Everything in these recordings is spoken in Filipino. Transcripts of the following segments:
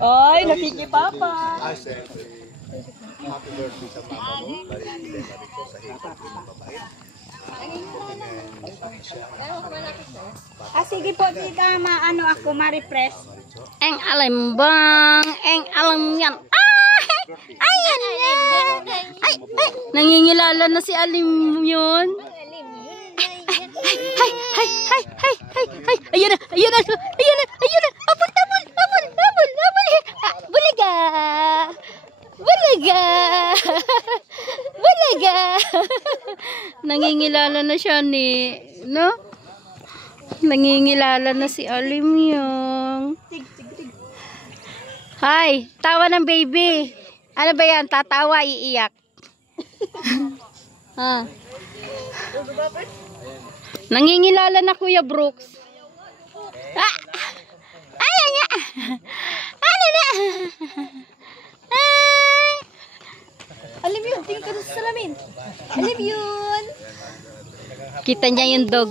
Ay, nakikipapa. Happy birthday sa mama mo. Balik ko sa hipag ng babae. Sige po, tita, maano ako, ma-refresh. Eng alam bang, eng alam yan. Ayan yan. Ay, nangingilala na si Alim yun. Hay. Ayan na. Abol. Bulaga. Nangingilala na siya ni, no? Nangingilala na si Alim yung. Hi, tawa ng baby. Ano ba yan? Tatawa, iiyak. Ha? Nangingilala na Kuya Brooks. Ayan nga. Ano na? Alim yun, tingin ka sa salamin. Alim yun. Kita niya yung dog.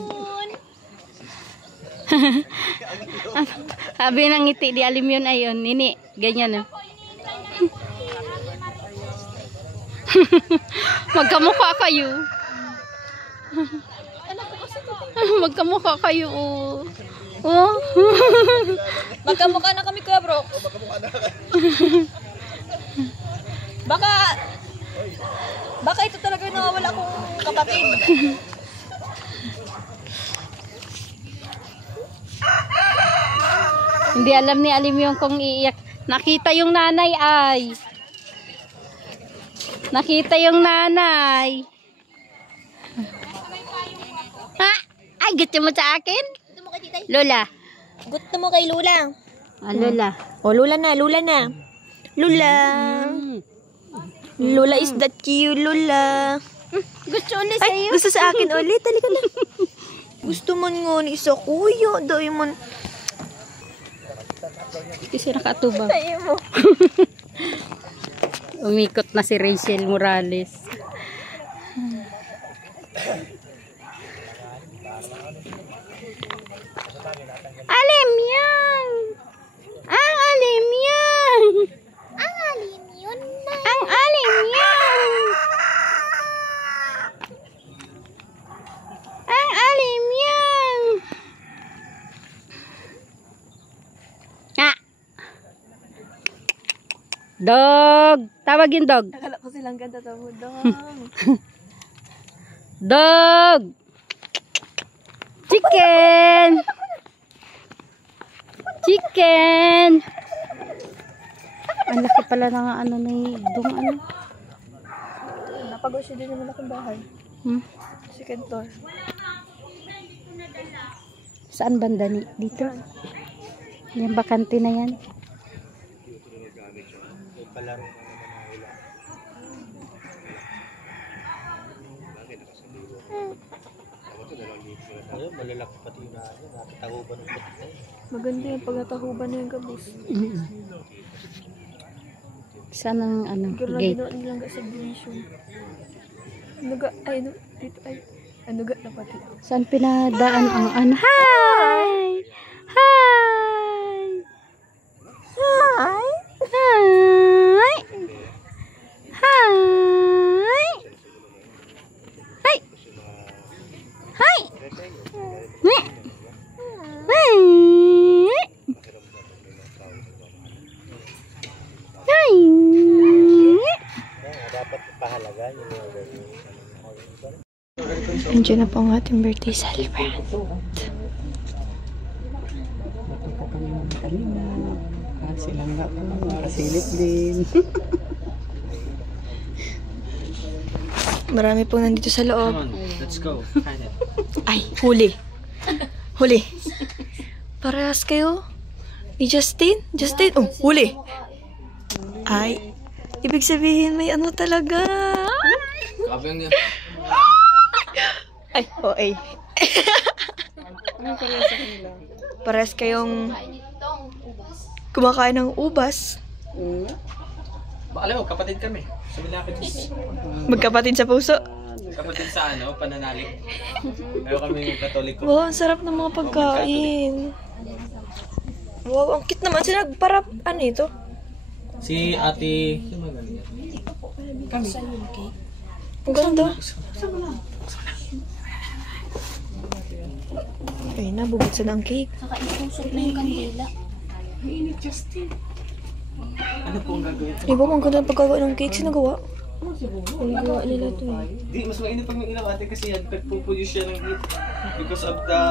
Sabi ng ngiti di Alim yun ayun. Nini, ganyan oh. Magkamukha kayo. Magkamukha kayo oh. Oh. Magkamukha na kami, Kuya Bro. Baka ito talaga yung nawawala kong kapatid. Hindi alam ni Alim yung kung iiyak. Nakita yung nanay ay. Nakita yung nanay. Ha? Ay, gusto mo sa akin? Lola. Gusto mo kay Lula. Lola. O, Lula na. Lula. Lula is that cute, Lula. Gusto ulit Ay, sa'yo. gusto sa akin ulit. Talika na. Gusto mo nga ni isa kuya. Dahil mo. Kasi nakatubang. Ayaw mo. Umikot na si Rachel Morales. Alim yan! Ang alim yan! Ang alim yun na. Ang alim yan! Ang alim yan! Ah! Dog! Tawag yung dog. Akala ko silang ganda tawag dong. Dog! Chicken! Chicken! Ang laki pala ng ano ni dong ano. Napagod siya din naman akong bahay. Second floor. Saan banda ni? Dito? Yung bakante na yan. Malalaki pati na nakatahuban ng pati. Maganda yung pagkatahuban na yung gabos. Saan ang ano, Pero gate? ginawa nilang subdivision. Nuga, ay, dito ay. Nuga na pati. Saan pinadaan ang ano? Hi! Hi! Hi! Hi! Hi! Hi! Hi! Ni! Hi! Hi! Dapat pahalaga yung Nandiyan na po ang ating birthday celebrant. Silang nga po, nakasilip din. Marami pong nandito sa loob. Let's go. Ay, huli. Huli. Parehas kayo. Ni Justin? Justin? Oh, huli. Ay, ibig sabihin may ano talaga. Ay, oh ay. Parehas kayong kumakain ng ubas. Alam mo, kapatid kami. Sumilapit Magkapatid sa puso. kapatid sa ano, pananalig. Pero kami yung Katoliko. Wow, ang sarap ng mga pagkain. Wow, ang cute naman. Sila para ano ito? Si ate... Ang ganda. Ay, nabubuksan ang cake. Saka isusok na yung kandila. Ano po ang gagawin? Di ba, ang ganda ng paggawa ng cake? Sino gawa? Ang gawa nila ito eh. Di, mas mainit pag yung ilaw ate kasi yan, nagpuproduce siya ng heat. Because of the,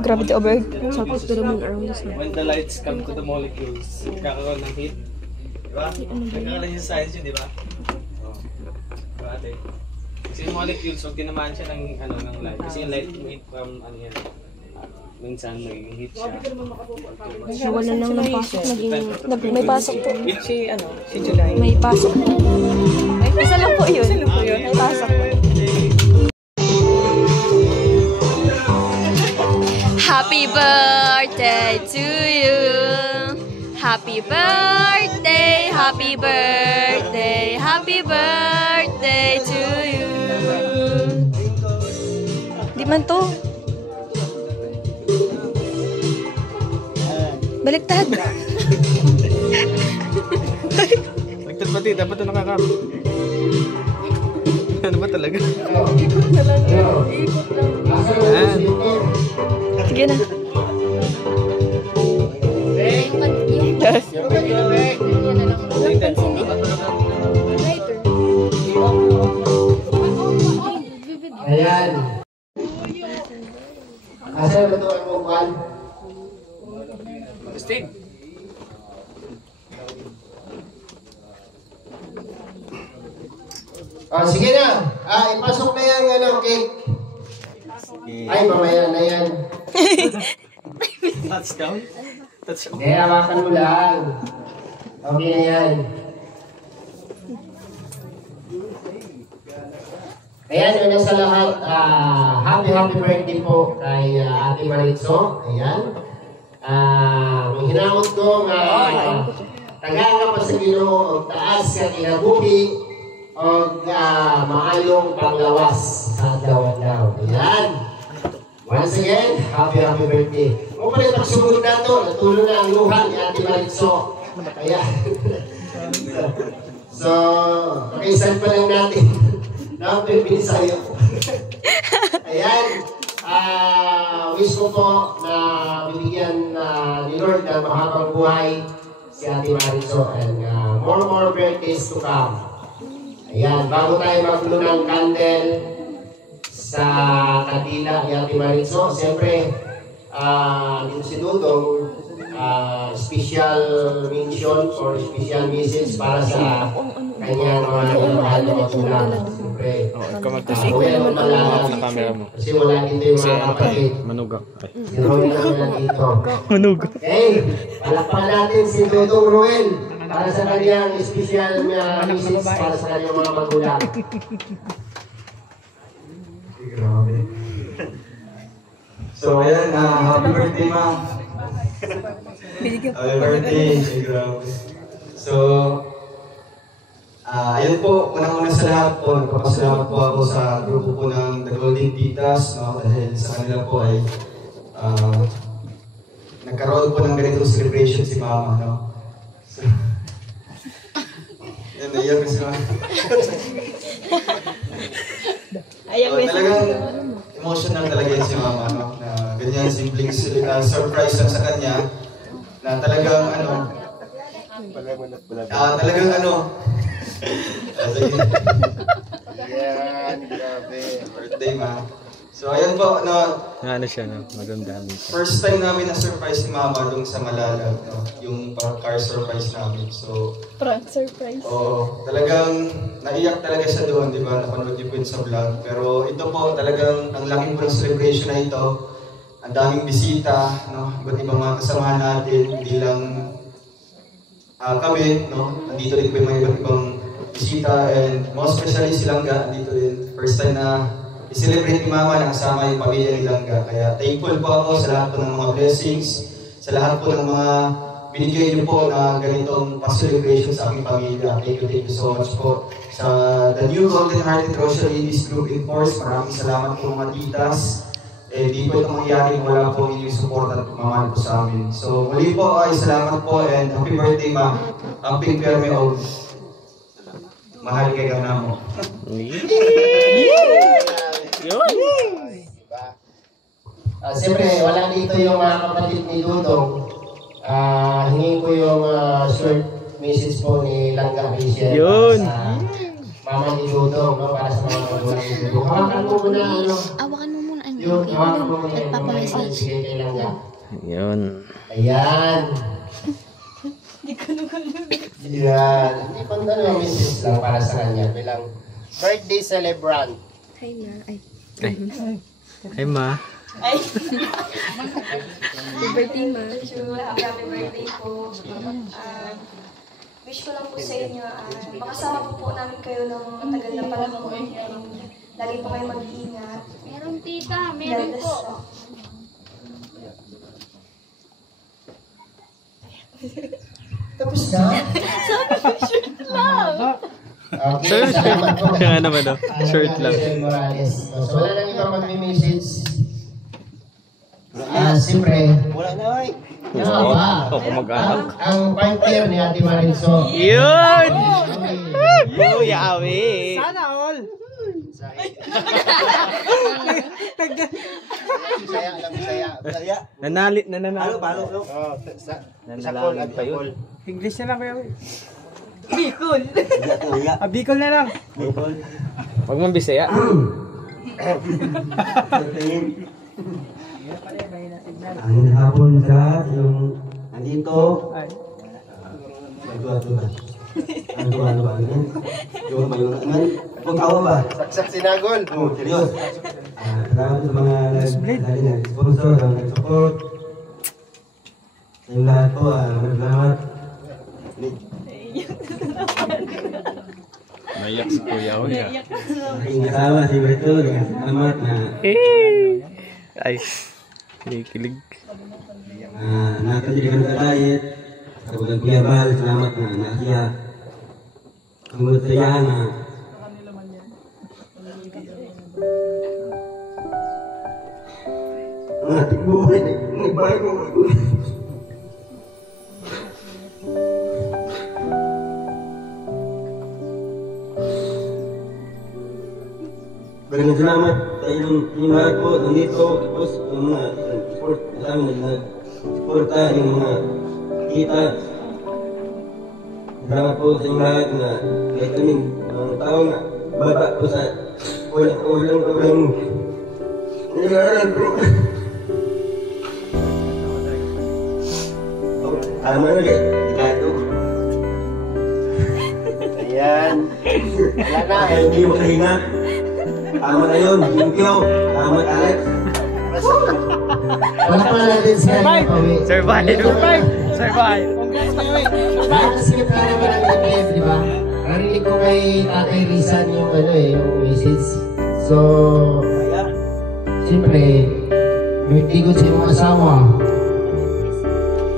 Gravity over surface to the moon around the sun. When the lights come to the molecules, kakaroon ng heat. Diba? Nagkakaroon yung science yun, diba? Diba ate? Kasi yung molecules, huwag tinamaan siya ng, ng light. Kasi yung light heat from, minsan naging heat siya. So, wala nang napasok. May pasok po. Si July. May pasok. Isa lang po yun. May pasok po. Happy birthday to you. Happy birthday, happy birthday, happy birthday to you. Di man to. Baliktad. Baliktad pati, dapat ito nakakap. Ano ba talaga? Sige na. Ayan. Kasi ito ang mukhaan. Steve. Sige na. Ipasok na yan cake. Ay, mamaya na yan. Touchdown? Touchdown? Hindi, hawakan mo lang. Okay na yan. Ayan, una sa lahat, happy birthday po kay Ate Maritzo. Ayan. Hinamot ko nga taganga pa sa Ginoo, taas ka kinabuhi, o maayong panglawas sa adlaw-adlaw. Ayan. Once again, happy birthday. O pala yung pagsumunod na ito, natulo na ang luha ni Ate Maritzo. Ayan. So, pakaisan pa lang natin. Napipin sa'yo. Ayan. Wish ko po na bibigyan ni Lord ng mahabang buhay si Ate Maritzo and more birthdays to come. Ayan. Bago tayo maglo ng candle sa kandila ni Ate Maritzo, siyempre, dito si Dudong, special mention or special message para sa kanyang mga mahal na magulang. Siyempre, Ruel Malalag. Kasi wala dito yung mga kapatid. Manugak. Si Ruel lang nandito. Manugak. Okay, palakpan natin si Dudong Ruel para sa kanyang special message para sa kanyang mga magulang. Grabe. So, ayan, happy birthday, ma'am. Happy birthday. Grabe. So, ayun po, unang-una sa lahat po, nagpapasalamat po ako sa grupo po ng The Golden Titas, no? Dahil sa kanila po ay nagkaroon po ng ganitong celebration si Mama, no? So, yan, naiyak si Mama. Talagang emotional talaga yun si Mama, no? Na ganyan, simpleng surprise lang sa kanya, na talagang Yan, grabe. birthday, ma. So, ayan po, Ano siya, no? Maganda. first time namin na-surprise si Mama dun sa Malalag, no? Yung car surprise namin. So, Prank surprise. talagang naiyak talaga siya doon, di ba? Napanood niyo po yun sa vlog. Pero ito po, talagang ang laking po ng celebration na ito. Ang daming bisita, no? Iba't ibang mga kasamahan natin, hindi lang kami, no? Nandito din po yung mga iba't ibang bisita, and most especially si Langga, nandito din. First time na i-celebrate ni Mama na kasama yung pamilya ni Langga. Kaya thankful po ako sa lahat po ng mga blessings, sa lahat po ng mga binigay niyo po na ganitong pa-celebration sa aking pamilya. Thank you so much po. Sa The New Golden Hearted Rosary Ladies Group in Force, maraming salamat po mga titas. Eh, di po ito mangyayari kung wala po inyong support at pagmamahal po sa amin. So, muli po ay salamat po and happy birthday, ma. Happy Perme of mahal kay Ganamo. Siyempre, wala dito yung mga kapatid ni Dudong. Hingin ko yung short message po ni Langga Rachel sa mama ni Dudong, no? Para sa mga magulang ni Dudong. Hawakan mo muna, ano? Awakan mo muna. Yung hawakan mo muna yung Nagpapamessage. kay Langga. Yun. Ayan. Hindi ko naman. Yan. Hindi pa yung message lang para sa kanya. Bilang birthday celebrant. Hi na. Ay. Ay, ma. Happy birthday, ma. Happy birthday po. Wish ko lang po sa inyo, makasama po namin kayo ng matagal na panahon. Lagi po kayo mag-iingat. Meron tita, meron po. Tapos na? Okay, salamat po. Kaya naman, no? Short lang. Morales. So, wala nang ibang mag-message. Siyempre. Wala na, oy. Oo, kumag-anak. Ang partner ni Ate Marinso. Yun! Yo, yawi! Sana all! Bisaya. Nanalit na nanalo. Oh, Nanalalag pa yun. English na lang kuya. Bicol! Bicol na lang. Huwag mong bisaya. Ang hapon ka, yung nandito, ano ba? Yung mayroon naman, pagkawa ba? Saksak sinagol. Oo, seryoso. Salamat sa mga nag-sponsor, ang nag-support. Sa yung lahat po, salamat. Naiyak si Kuya Oy. Aking asawa, si Brito, salamat na Ay, kilig. nakajali kami sa diet. Sa bulan Kuya Bal, salamat na nasiya. Ang saya na ang ating buhay nagbago. Maraming salamat sa inyong lahat po nandito. Tapos yung mga support sa amin, nag-supporta yung mga kita. Salamat po sa inyong lahat na kahit kaming mga tao na bata po sa ulang nag-aaral po. Tama na rin, ikato. Ayan. Wala na. Kaya hindi makahinga. Tama na yun, thank you. Salamat, Alex. Wala pa natin siya. Survive! Nakaskip na naman ang nag-live, di ba? Narinig ko kay Tatay Rizan yung yung message. So, siyempre, birthday ko sa iyong asawa.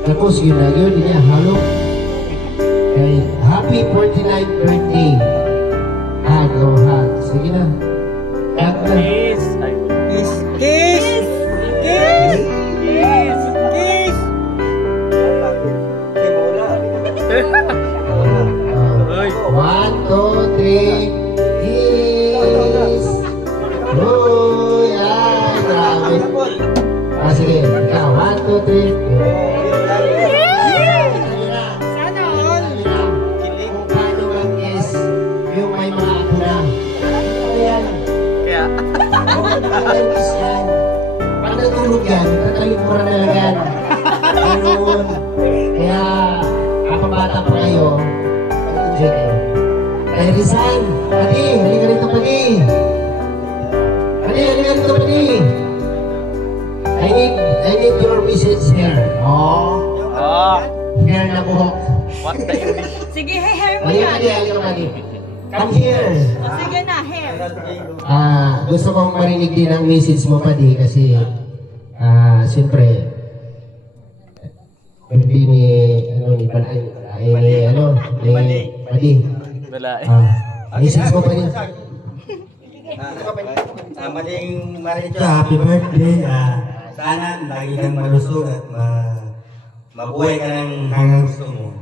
Tapos yun na yun, niya halo. Kaya, happy 49th birthday. Hug or hug. Sige na. Hug na. Kiss! Kiss! Kiss! Kiss! Kiss! Kiss! One, two, three. Kiss! Uy! Ay, grabe. Sige. Ikaw, 1, 2, 3. Sana all! Kung paano mag-kiss yung may mga ako na. Ayan. Kaya, Kiss yan. Pag natulog yan, tatalikuran na lang yan. Ayun. Kaya, kapabata pa kayo, mag-enjoy kayo. Kaya Rizal, Padi, halika rito Padi. Padi, halika rito Padi. I need your message here. Oh. Here na buhok. what the English? Sige, hair mo Halika Padi, yan. halika Padi. Come here. Sige na, hair. Gusto kong marinig din ang message mo Padi kasi siyempre birthday ni ni Padi. Wala eh. Message mo Padi. Maling Maricho, happy birthday. Sana lagi kang malusog at mabuhay ka ng hanggang gusto mo.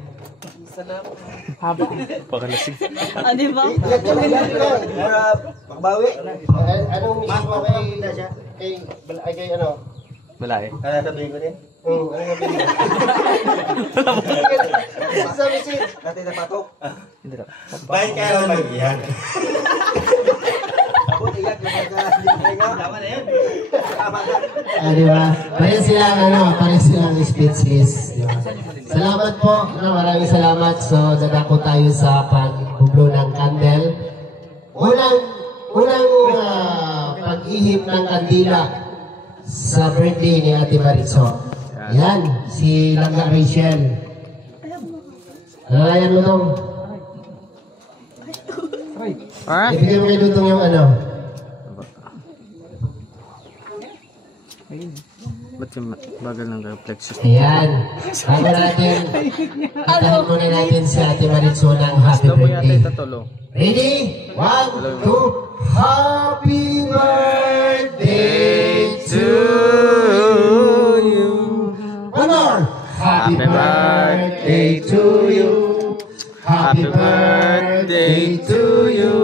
Pakalasing. Di ba? Pagbawi. Anong wish mo kay ano? Balay. Sabihin ko din. Ano sabihin mo? Sabi si Natin na patok. Hindi na. Bahay ka lang mag-iyan. Abot, iyak. Tama na yan. di ba? Pares silang speechless. Di ba? Salamat po. Maraming salamat. So, dadako tayo sa pag-bublo ng candle. Unang pag-ihip ng kandila sa birthday ni Ate Maricho. Yan, si Langga Rachel. Alalayan mo dong. Ibigay mo kay Dutong yung ano. Ba't yung bagal ng plexus? Ayan. Bago natin, itahin muna natin si Ate Maricho ng happy birthday. Ready? 1, 2, happy birthday to you. One more. Happy birthday to you. Happy birthday to you.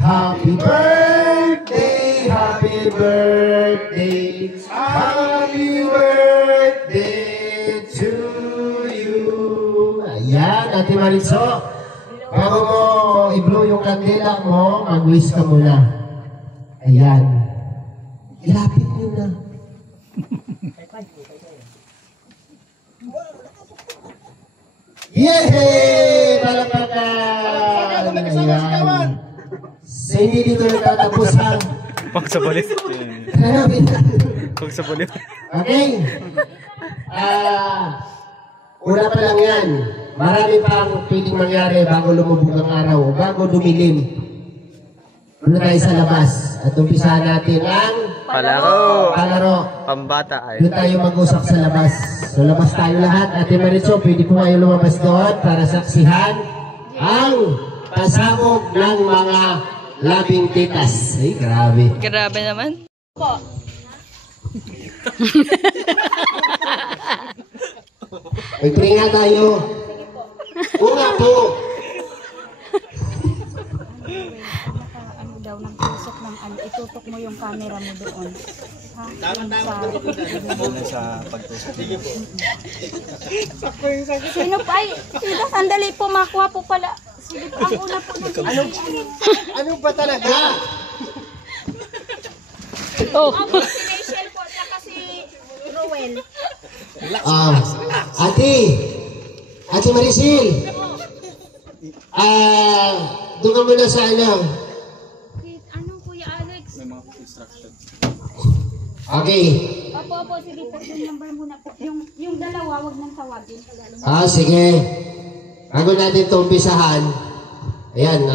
Happy birthday, happy birthday, happy birthday to you. Ayan, Ate Maricho. Bago mo i-blow yung kandila mo, mag-wish ka muna. Ayan. Ilapit nyo na. Yehey! Palakpakan! Ayan. Sa hindi dito natatapos ang Pagsabulit. kanabitan. Pagsabulit. Okay? Una pa lang yan. Marami pang pwedeng mangyari bago lumubog ang araw, bago dumilim. Doon tayo sa labas at umpisahan natin ang palaro. Pambata ay. Doon tayo mag-usap sa labas. So labas tayo lahat. Ate Maricho, pwede po kayo lumabas doon para saksihan ang pasabog ng mga labing titas. Ay, grabe. Grabe naman. Magpringa tayo. Una po. Ano daw ng tusok ng ano, itutok mo yung camera mo doon. Ha? Sa pagtusok. Sino pa ay? Sino? Sandali po, makuha po pala. Sige po, ang una po. Ano ba talaga? Oh. Si Rachel po, saka si Ruel. Ate Maricel. Doon ka muna sa ano. Ano, Kuya Alex? May mga instructions. Okay. Opo, sige po, yung number muna po. Yung dalawa, wag nang tawagin. Sige. Bago natin ito umpisahan, ayan,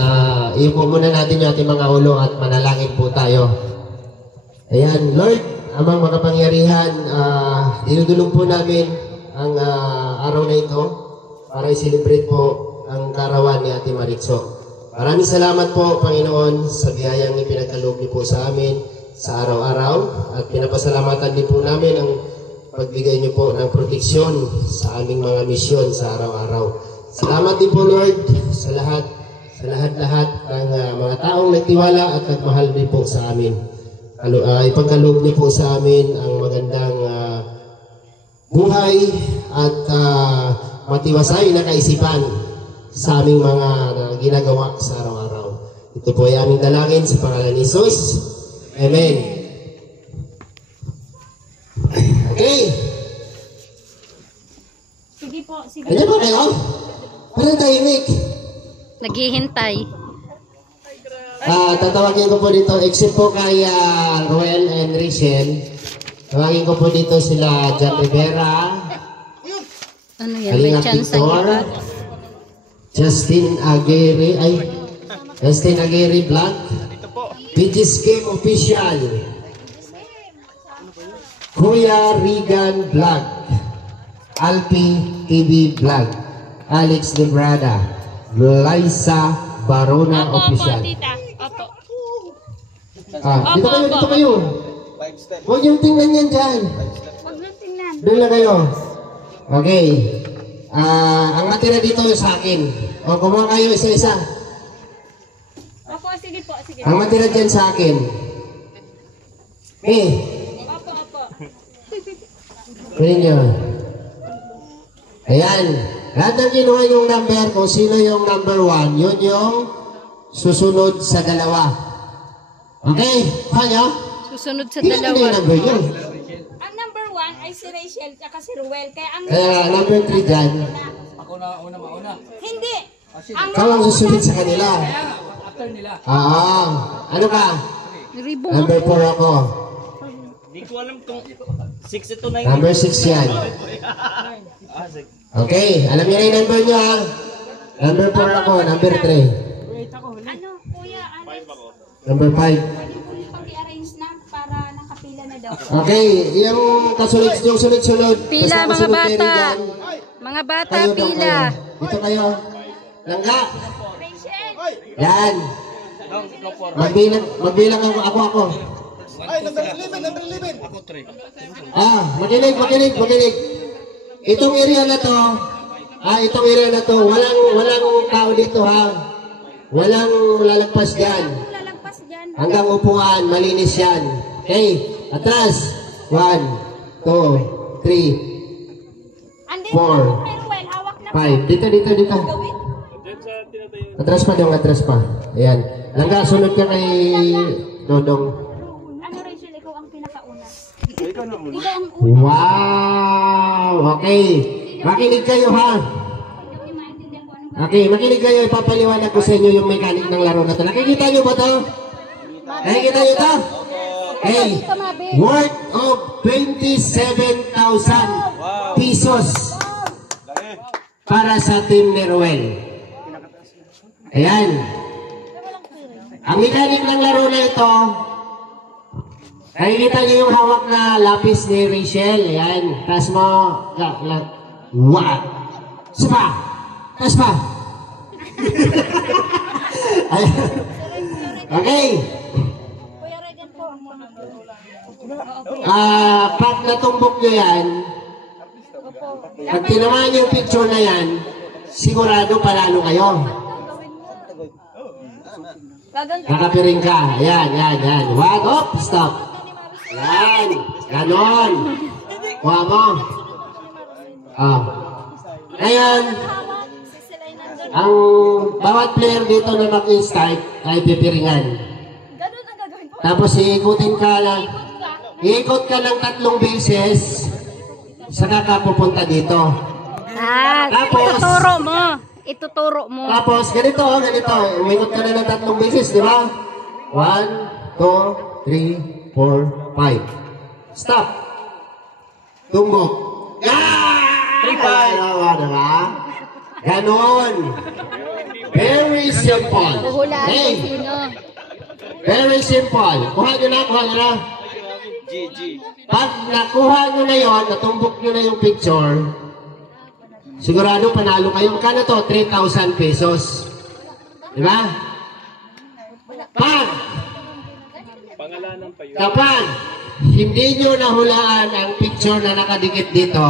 iupo muna natin yung ating mga ulo at manalangin po tayo. Ayan, Lord, amang makapangyarihan, dinudulong po namin ang araw na ito para i-celebrate po ang karawan ni Ate Maricho. Maraming salamat po, Panginoon, sa biyayang ipinagkaloob niyo po sa amin sa araw-araw at pinapasalamatan din po namin ang pagbigay niyo po ng proteksyon sa aming mga misyon sa araw-araw. Salamat din po, Lord, sa lahat-lahat ng mga taong nagtiwala at nagmahal din po sa amin. Ipagkaloob niyo po sa amin ang magandang buhay at matiwasay na kaisipan sa aming mga ginagawa sa araw-araw. Ito po ay aming dalangin sa pangalan ni Jesus. Amen. Okay. Sige po, sige. Ano ba kayo? Parang tahimik. Naghihintay. Tatawagin ko po dito, except po kay Ruel and Rachel. Tawagin ko po dito sila John Rivera, Ano yan? May Kalinga chance ang Victor, iba. Justin Aguirre Vlog, Peaches Game Official, Kuya Regan Vlog, Alpi TV Vlog, Alex Debrada, Liza Barona Official. Opo. Dito kayo, dito kayo. Huwag yung tingnan yan dyan. Huwag na tingnan. Doon lang kayo. Okay. Ang matira dito yung sa akin. O, kumuha kayo isa-isa. Opo, sige po, sige. Ang matira dyan sa akin. Okay. Opo. Kunin nyo. Ayan. Lahat ng kinuha yung number, kung sino yung number 1, yun yung susunod sa dalawa. Okay? Paano? Susunod sa Ilan na dalawa. yung number yun? Ang number 1 ay si Rachel at si Ruel. Kaya ang Number 3 dyan. Ako na una mauna. hindi. Ang Ikaw ang susunod sa kanila. After nila. Ano ka? Ribo. Number 4 ako. Hindi ko alam kung 6 ito na Number 6 yan. Okay, alam niyo na yung number niyo ha. Number 4 ako, number 3. ano, kuya, Number 5. pwede po yung pag-i-arrange na para nakapila na daw. Okay, yung kasunod, yung sunod-sunod. Pila Basta mga kasunod kayo bata. dyan. Mga bata, Kayo daw pila. kayo. Dito kayo. Langga. Rachel! Yan. Magbilang ako. Ay, number 11. Ako 3. Makinig. Itong area na to, walang tao dito ha. Walang lalagpas dyan. Lalagpas dyan. Hanggang upuan, malinis yan. Okay, atras. 1, 2, 3, Andin 4, kay Ruel, hawak na 5. Dito. gawin. Atras pa. Ayan. Langga, sunod ka kay Dodong. Ano, Rachel, ikaw ang pinakauna. Wow! Okay. Makinig kayo ha. Okay, makinig kayo. Ipapaliwanag ko sa inyo yung mechanic ng laro na to. Nakikita nyo ba to? Nakikita nyo to? Okay. Worth of 27,000 pesos para sa team ni Ruel. Ayan. Ang mechanic ng laro na ito, nakikita niyo yung hawak na lapis ni Rachel. Ayan. Taas mo. Wow. Sapa. Taas pa. Okay. Pag natumbok nyo yan, pag tinamaan niyo yung picture na yan, sigurado panalo kayo. Kakapiring ka. Ayan. Wag up. Stop. Ayan. Ganon. Kuha mo. Ngayon, ang bawat player dito na mag-start ay pipiringan. Tapos iikutin ka lang. Iikot ka ng 3 beses saka ka pupunta dito. Tapos, Ituturo mo. Tapos, ganito. Umingot ka na ng 3 beses, di ba? 1, 2, 3, 4, 5. Stop. Tumbok. 3-5. Diba? Ganon. Very simple. Huhulaan Hey, kung sino. very simple. Kuha nyo na. Pag nakuha nyo na yon, natumbok nyo na yung picture, sigurado panalo kayo. Magkano to? 3,000 pesos. Diba? Kapag hindi nyo nahulaan ang picture na nakadikit dito,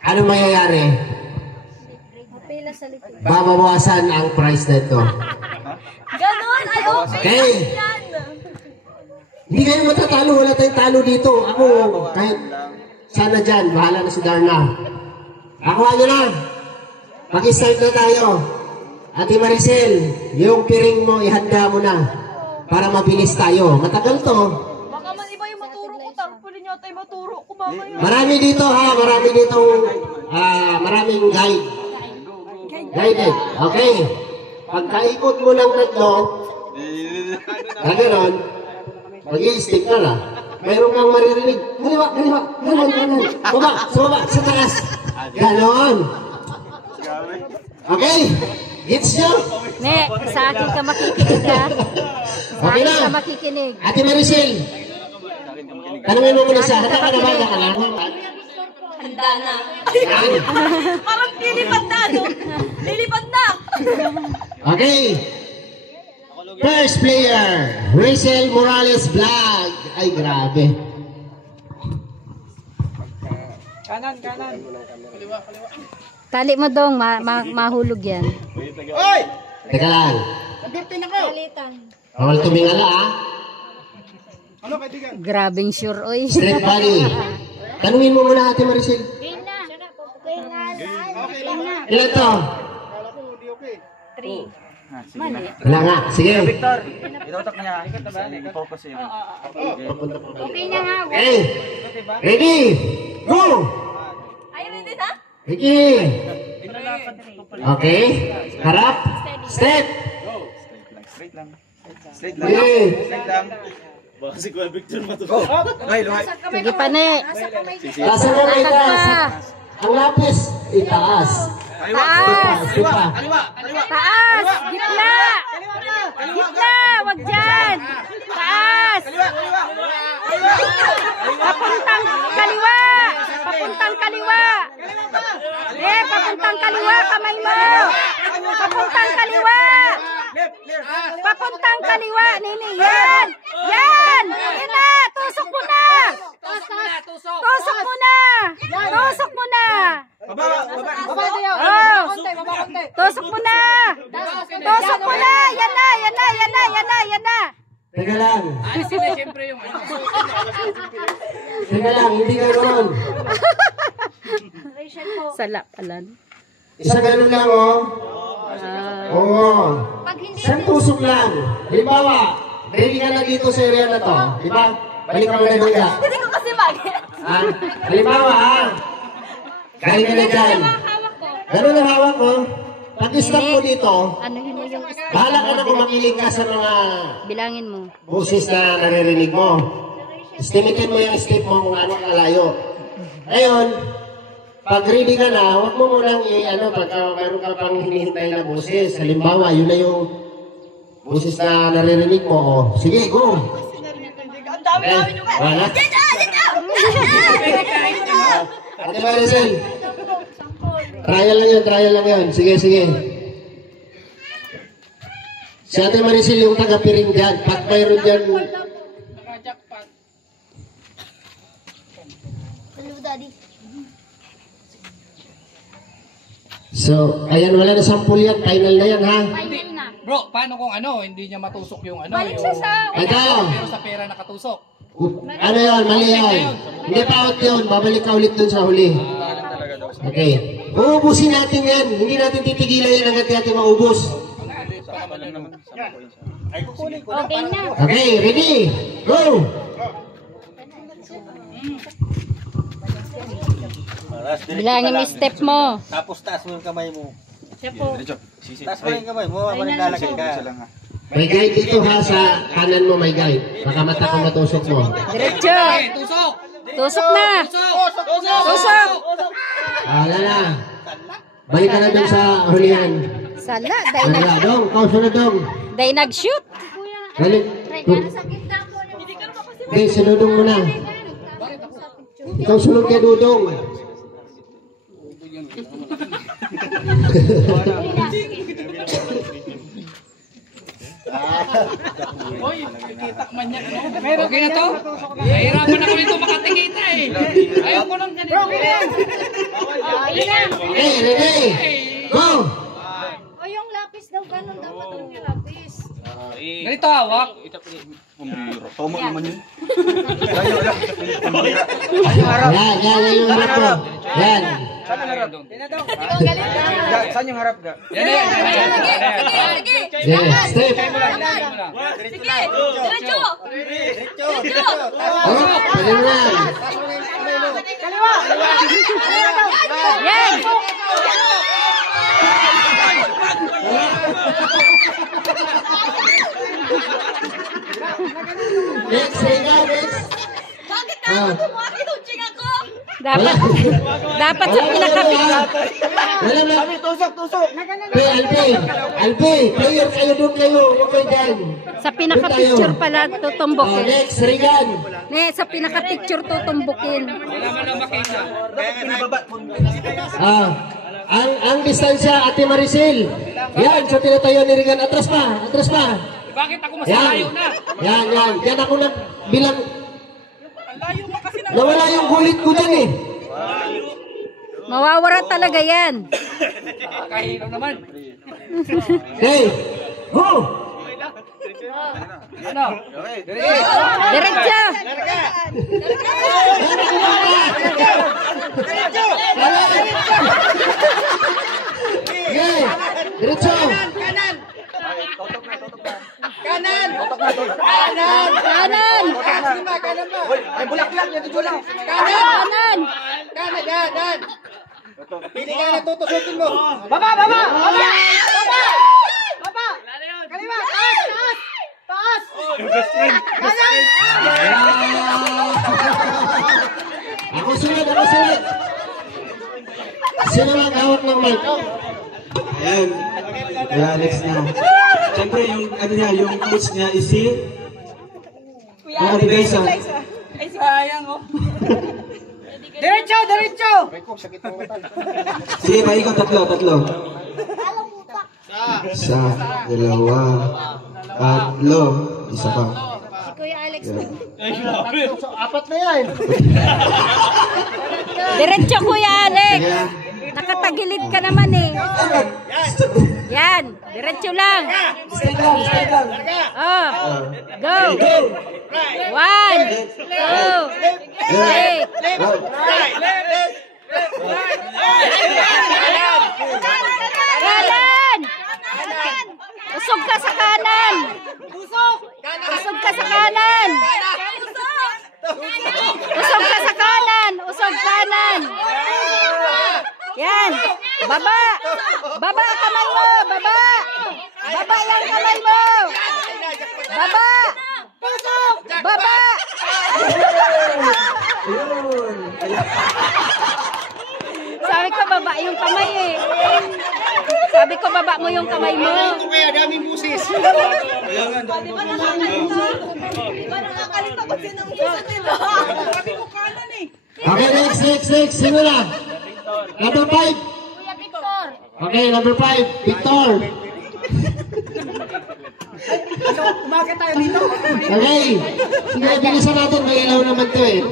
ano mayayari? Babawasan ang price na ito. Ganon! Ay, Okay. Hindi kayo matatalo. Wala tayong talo dito. Ako, kahit sana dyan, bahala na si Darna. Ako nyo na. Mag-start na tayo. Ate Maricel, yung piring mo, ihanda mo na. Para mabilis tayo. Matagal to. baka man iba yung maturo ko. Tarpulin niyo tayo maturo ko mamaya. Marami dito ha. Marami dito. Maraming guide. Guided. Okay. Pagkaikot mo ng 3, gano'n, mag-i-stick ka na. Mayroon kang maririnig. Kaliwa. Ganon. Baba, sa taas. Ganon. Okay? Gets nyo? Ne, sa akin ka makikinig ha. Sa Okay akin na. ka makikinig. Ate Maricel, tanungin mo muna siya. Handa ka na ba? Handa na. Parang lilipad na, no? Lilipad na! Okay. First, Next player, Rachel Morales Vlog. Ay, grabe. Kanan. Tali mo dong, mahulog yan. Teka lang. Bawal tumingala, ah. Grabing sure, oy. Straight body. Tanungin mo muna Ate Maricel. Ilan to? 3. Wala nga. Sige. Victor, itutok niya. Focus yun. Okay na nga. Okay. Ready? Go! Ready? Okay. Harap. Step. Straight lang. Okay. Straight lang. Baka si Kuya Victor matuto. Luhay, luhay. Sige pa, ne. Taas mo may taas. Ang lapis, itaas. Taas. Ipa. Taas. Gitna. Gitna. Wag dyan. Taas. Papuntang kaliwa. Papuntang kaliwa. Papuntang kaliwa. Kamay mo. Papuntang kaliwa. Papuntang kaliwa. Nini. Yan. Yan. Yan na. Tusok mo na. Tusok mo na. Tusok mo na. Oh. Tusok mo na. Tusok mo na. Yan na. Yan na. Yan na. Yan na. Yan na. Teka lang. Teka lang, hindi ganoon. Sala palan. Isa ganun lang, oh. Oo. Isang tusok lang. Halimbawa, ready ka na dito sa area na to. Diba? Balik ka muna doon ka. Hindi ko kasi mag. Halimbawa, galing ka na dyan. Ganun ang hawak ko. Pag-stop ko dito, Ano mo yung bahala ka na kung makilig ka sa mga bilangin mo. boses na naririnig mo. Estimitin mo yung step mo kung ano kalayo. Ngayon, pag ready ka na, huwag mo munang pagka mayroon ka pang hinihintay na boses. Halimbawa, yun na yung boses na naririnig mo. Oh. Sige, go! Ang dami nyo ka. Wala? Ate Maricel, trial lang yun. Sige. Si Ate Maricel yung taga-piring dyan. Pag mayroon dyan, so, ayan, wala na sampul yan. Final na yan, ha? Bro, paano kung hindi niya matusok yung Balik siya sa... Ito! pero sa pera nakatusok? Ano yun? Mali yan. Hindi pa out yun. Babalik ka ulit dun sa huli. Okay. Uubusin natin yan. Hindi natin titigilan yan hanggang natin maubos. Okay na. Okay, ready? Go! Bilangin mo yung step mo. Tapos taas mo yung kamay mo. Siya po. Taas mo yung kamay mo. Malalagay ka. May guide dito ha, sa kanan mo may guide. Baka mata kung matusok mo. Diretso. Tusok! Tusok na. Tusok. Wala na. Balik ka na dun sa hulihan. Sala. Wala, dong. Ikaw sunod, dong. Day nag-shoot. Balik. Okay, sinudong mo na. Ikaw sunod kay Dudong. Hoy, kikita man niya. Okay na to? Nahirapan ako nito makatikita eh. Ayaw ko lang ganito. Hey, ready? Go! O yung lapis daw, ganun dapat yung lapis. Ganito hawak. Tomo naman yun. Yan yung harap ko. Yan. Saan yung harap? Saan yung harap ga? Yan. Sige, step. Sige, diretso. Oh, pwede mo na. Yan. Next, next. Bakit ako tumakinuching ako? Dapat sa pinaka-picture. Wala na. Tusok. Alpi, player kayo doon kayo. Huwag kayo dyan. Sa pinaka-picture pala Oh, tutumbukin. next, Regan. Sa pinaka-picture tutumbukin. Ang distansya, Ate Maricel. Yan, sa tinatayo ni Regan. Atras pa. Bakit ako mas Yan. malayo na? Yan. Yan ako nagbilang. Ang layo mo kasi na. Nawala yung gulit ko dyan eh. Mawawara talaga yan. Kahiro naman. Okay. Go! Ano? Diretso. Okay. Diretso. Kanan. Ay, bulak-bulak. Yan, bulak. Kanan. Pili ka na tutusukin mo. Baba. Kaliwa. Taas. Ako sunod. Sino lang hawak ng mic? Ayan. Yeah, next na. Siyempre, yung, ano niya, yung coach niya is si... Kuya Rizal. Ay, sayang oh. Diretso. Sige, paikot, tatlo. Isa, dalawa, tatlo, isa pa. Kuya Alex. Apat na yan. Diretso, Kuya Alex. Nakatagilid ka naman eh. Yan. Diretso lang. Oh. Go. 1, 2, 3. Kanan. Usog ka sa kanan. Usog ka sa kanan. Usog kanan. Yan. Baba kamay mo. Baba lang kamay mo. Baba. Sabi ko baba yung kamay eh. Sabi ko baba mo yung kamay mo. Kaya daming busis. Okay, next. Sino na? Number 5. Kuya Victor. Okay, number 5. Victor. Umaga tayo dito. Okay. Sige, bilisan natin. May ilaw naman to eh.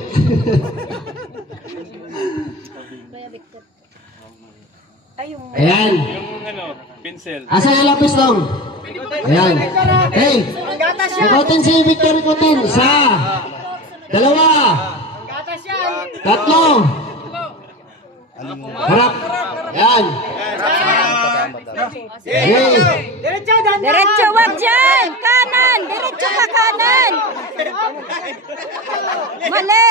Ayan. Pencil. Asa yung lapis dong? Ayan. Hey. Ikutin si Victor. Isa. Dalawa. Tatlo. Harap. Ayan. Hey. Diretso, wag dyan. Kanan. Diretso ka kanan. Mali.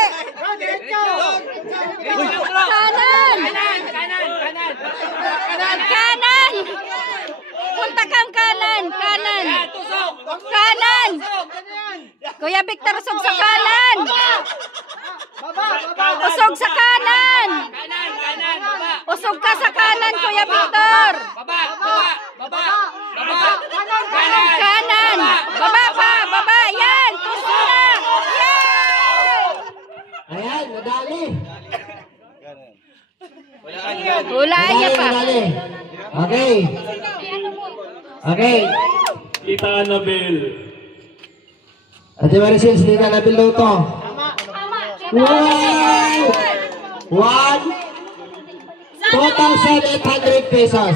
Kanan. Punta kang kanan. Kanan. Kuya Victor, usog sa kanan. Usog sa kanan. Usog ka sa kanan, Kuya Victor. Kanan. Baba pa. Baba. Yan. Tuso na. Yan. Ayan, nadali. Hulaan niya pa. Nadali. Okay. Tita Annabel. Ate Maricel, si Tita Annabel daw to. Wow! 2,800 pesos.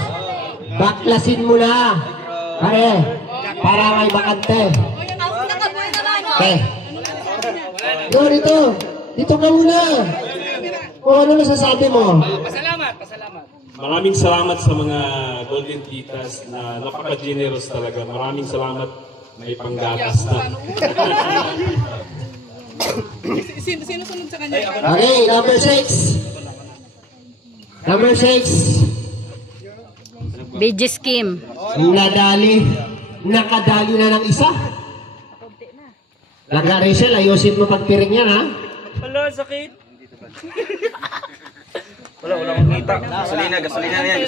Baklasin mo na. Pare, para may bakante. Okay. Dito. Dito ka muna. O ano nasasabi mo? Pasalamat. Maraming salamat sa mga Golden Titas na napaka-generous talaga. Maraming salamat, may panggatas na. Sino sunod sa kanya? Okay, number 6. BG scheme. Nakadali na ng isa. Laga Rachel, ayusin mo pagpiring yan ha. Wala, sakit. Wala akong kita. Gasolina na yan.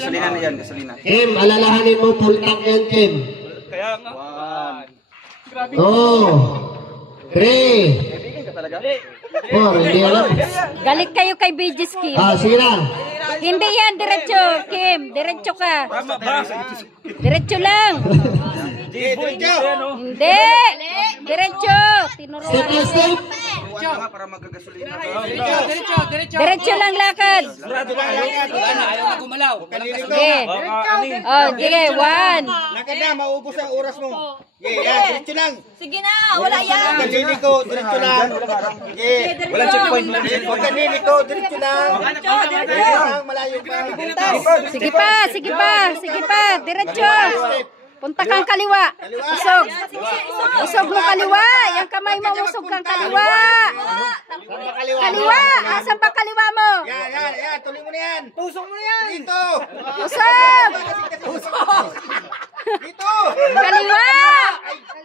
Kim, alalahanin mo full tank yan, Kim. Kaya nga. 2, 3, 4, hindi alam. Galit kayo kay BG scheme. Sige na. Hindi yan, diretso, Kim. Diretso ka. Diretso lang. Hindi! Diretso! Tinuruan. Step by step. Para magkagasolina. Diretso lang lakad. Ayaw na gumalaw. Sige. Oh, sige. 1. Lakad na, maubos ang oras mo. Diretso lang. Sige na, wala yan. Diretso lang. Walang checkpoint. Huwag kaniliko, diretso lang. Diretso lang, malayo pa. Sige pa, sige pa, sige pa. Diretso. Punta kang kaliwa. Usog. Usog mo kaliwa. Yung kamay mo usog kang kaliwa. Kaliwa. Asan ba kaliwa mo? Yan. Tuloy mo na yan. Tusok mo na yan. Dito. Usog. Dito. Kaliwa.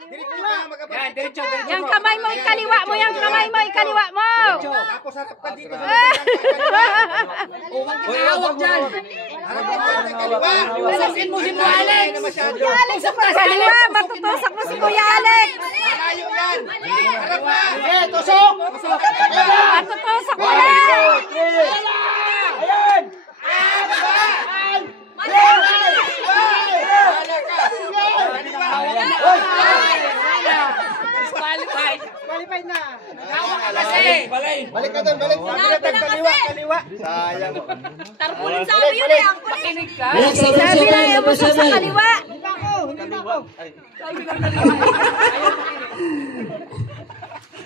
Diretso lang, magkabalik. Diretso. Yung kamay mo ikaliwa mo. Yung kamay mo ikaliwa mo. Tapos harap ka dito. Huwag dyan. Kaliwa. Tusokin mo si Alex. Kaliwa. Matutusok mo si Kuya Alex. Malayo yan. Harap ka. Tusok. Matutusok mo na. Qualified na. Kasi. Balik ka doon, balik. Kaliwa. Sayang. Tarpulin sa amin yun eh. Makinig ka. Next, number Sabi na 7. yung Number usog sa 7. kaliwa.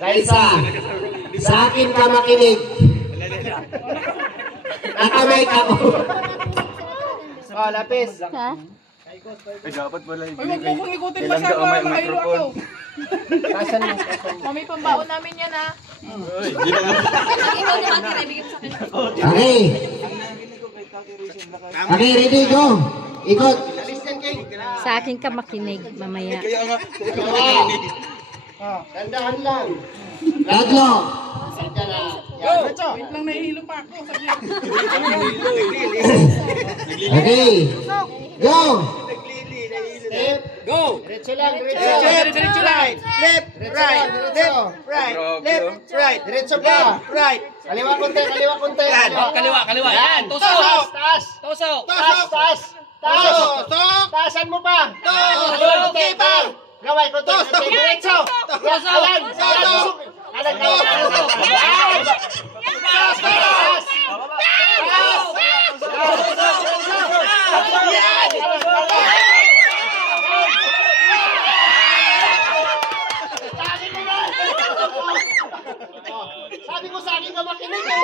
Raisa, sa akin ka makinig. Nakamay ka ko. Lapis. Ha? Dapat pala Huwag mo kong ikutin masyado. Makahilo ako. Mami, pambaon namin yan ha. Ikaw naman, tira, ibigay mo sa akin. Okay. Okay, ready, go. Ikot. Sa akin ka makinig mamaya. Tandaan lang. Tatlo. Wait lang, nahihilo pa ako. Okay. Go. Go! Diretso lang, Diretso lang. Left, right. Left, right. Diretso pa. Right. Kaliwa konti. Kaliwa. Yan, tusok. Taas. Tusok. Taas. Taasan mo pa. Okay pa. Gaway ko to. Diretso. Ayan. Sabi ko sa akin ka makinig eh.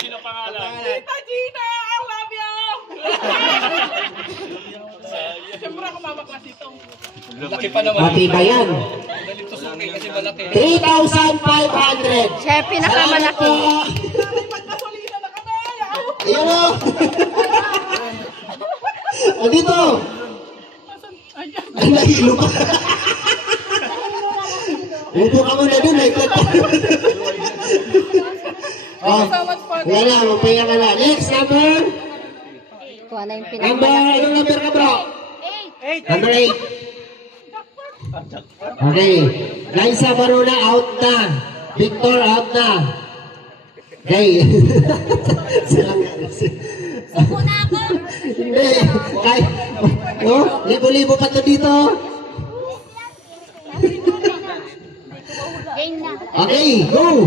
Sino pangalan? Gina, I love you! Siyempre ako mamaklas ito. Laki pa naman. Matibay yan. Daling tusukin kasi malaki. 3,500. Siya yung pinakamalaki. Pagkasolina na kami! Ayan o. Andito. Ay, nahilo pa. Upo ka muna dun. Wala na, magpaya ka na. Next number. Kuha na yung Anong number ka bro? 8. Number 8. Okay. Raisa Baruna out na. Victor out na. Okay. Suko na ako. Hindi. Libo-libo pa to dito. Okay, go.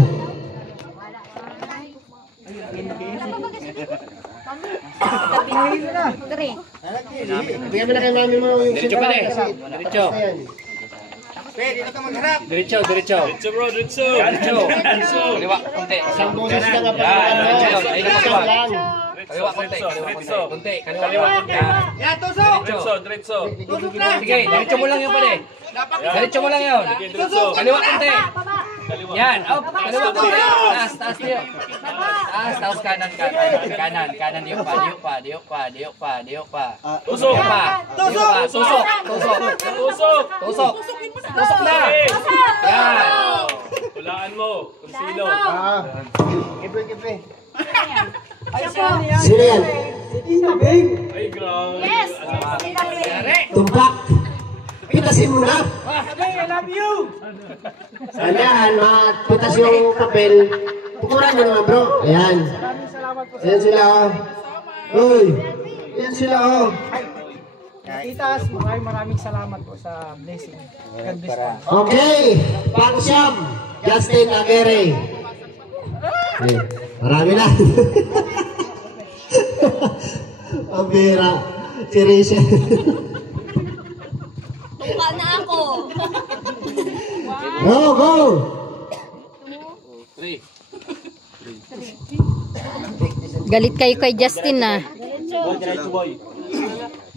Bigyan mo na kay mami mo yung Diretso pa rin. Diretso. Dito ka magharap. Diretso. Diretso bro, diretso. Kaliwa, konti. isang boses na nga pa. Diretso. Ay, nakasiwa. Lang. Kaliwa, konti. Konti. Kaliwa. Yan, tusok. Diretso. Tusok na. Sige, diretso mo lang yun pare. Diretso mo lang yun. Kaliwa, konti. Yan, up. Kaliwa, konti. Taas niyo. Taas, kanan. Diok pa. Tusok na. Yan. Hulaan mo kung sino. Kipe. Sino yan? Ay, grabe. Yes! Tumpak. Pitasin mo na. I love you. Ayan, mapitas yung papel. Pukuran mo naman bro. Ayan. Ayan sila oh. Uy. Ayan sila oh. Titas, maraming salamat po sa blessing. God bless po. Okay, pang-siyam, Justin Aguirre. Okay, marami na. Ang bira. Si Rachel. Tuka na ako. Go, go! 3. Galit kayo kay Justin na. Diretso boy.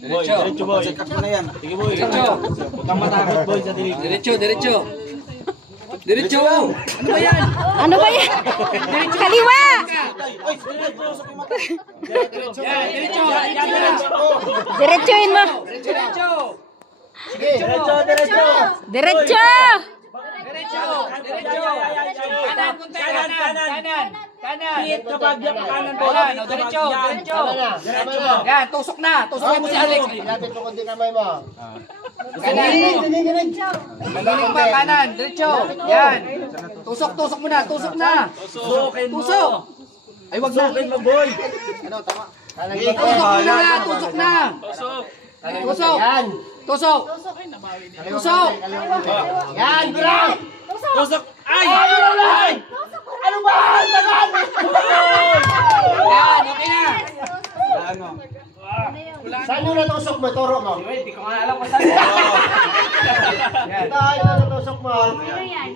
Diretso. Diretso boy. Check mo na yan. Sige boy. Diretso. Huwag kang matakot boy sa dilig. Diretso, diretso. Diretso. Ano ba yan? Ano ba yan? Kaliwa! Yan, diretso. Yan na. Diretsuhin mo. Diretso. Diretso, diretso. Diretso! Diretso. Diretso. Kanan, kunti. Kanan. Kanan. Kanan. Diretso. Diretso. Yan, tusok na. Tusokin mo si Alex. Lapit mo kundi kamay mo. Kanan. Galing pa, kanan. Diretso. Yan. Tusok mo na. Tusok na. Tusok. Ay, wag na. Sukin mo boy. Tusok mo na. Tusok na. Tusok. Yan. Tusok. Tusok. Yan, bro! Tusok. Ay! Ay! Ano ba? Yan, okay na. Ano? Saan yung natusok mo? Turo mo. Hindi ko nga alam kung saan. Yan. Saan yung natusok mo?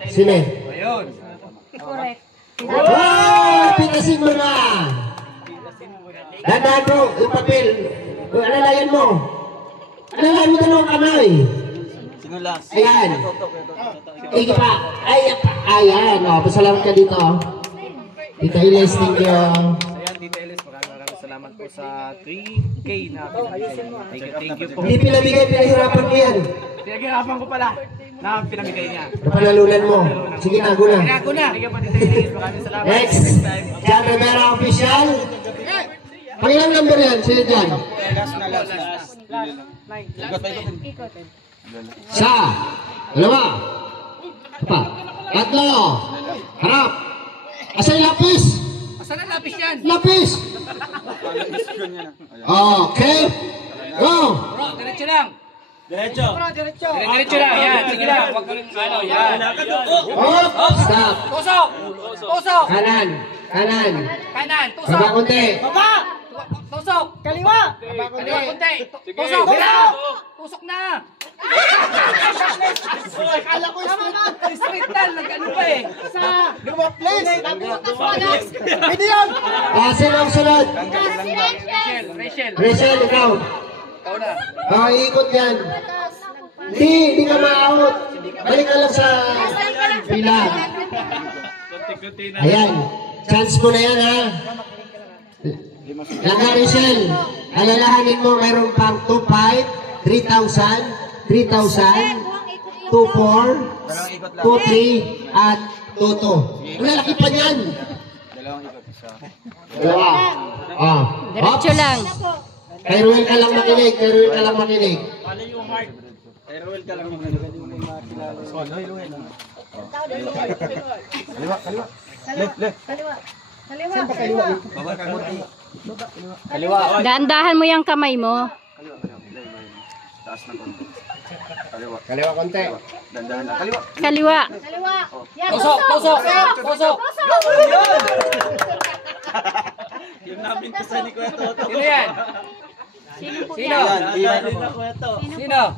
Sino? Ayun. Correct. Oh! Pinasin mo na! Dadaan bro, yung papel. Alalayan mo. Alalayan mo dalawang kamay. Sinulas. Ayan. Sige pa. Ayan. O, pasalamat ka dito. Dito Iles, thank you. Ayan, Tita Elis, maraming salamat po sa 3K na pinamigay. Thank you po. Hindi pinamigay, pinahirapan mo yan. Pinaghirapan ko pala na pinamigay niya. Napanalunan mo. Sige na, guna. Ako na. Thank you po, Tita Elis. Maraming salamat. Next. Jan Rivera Official. Pangilang number yan, sino dyan? Last. Isa. Dalawa. Pa. Tatlo. Harap. Asa yung lapis? Asan ang lapis yan? Lapis. Okay. Go. Bro, diretso lang. Diretso. Diretso lang. Yan, sige lang. Huwag ka rin, ano, yan. Oh, stop. Tusok. Tusok. Kanan. Kanan. Kanan. Tusok. Baba kunti. Baba. Tusok. Kaliwa. Kaliwa kunti. Tusok. Tusok na. Akala ko Straight tal. Nag-ano ba eh? Sa. Luwa, please. Pwede yun. Sino ang sunod? Rachel. Rachel, ikaw. Ikaw na. Iikot yan. Hindi ka ma-out. Balik ka lang sa pila. Ayan. Chance mo na yan, ha? Laga, Rachel. Alalahanin mo, mayroon pang 2,500, 3,000, 3,000, 2,400, 2,300, at 2,200. Malalaki pa yan. Dalawa. Diretso lang. Kay Ruel ka lang makinig. Kay Ruel ka lang makinig. Dahan-dahan mo yung kamay mo. Kaliwa konti. Kaliwa. Tusok. Tusok. Tusok. Yung nabintisan ni Kuya Toto. Sino yan? Sino? Sino?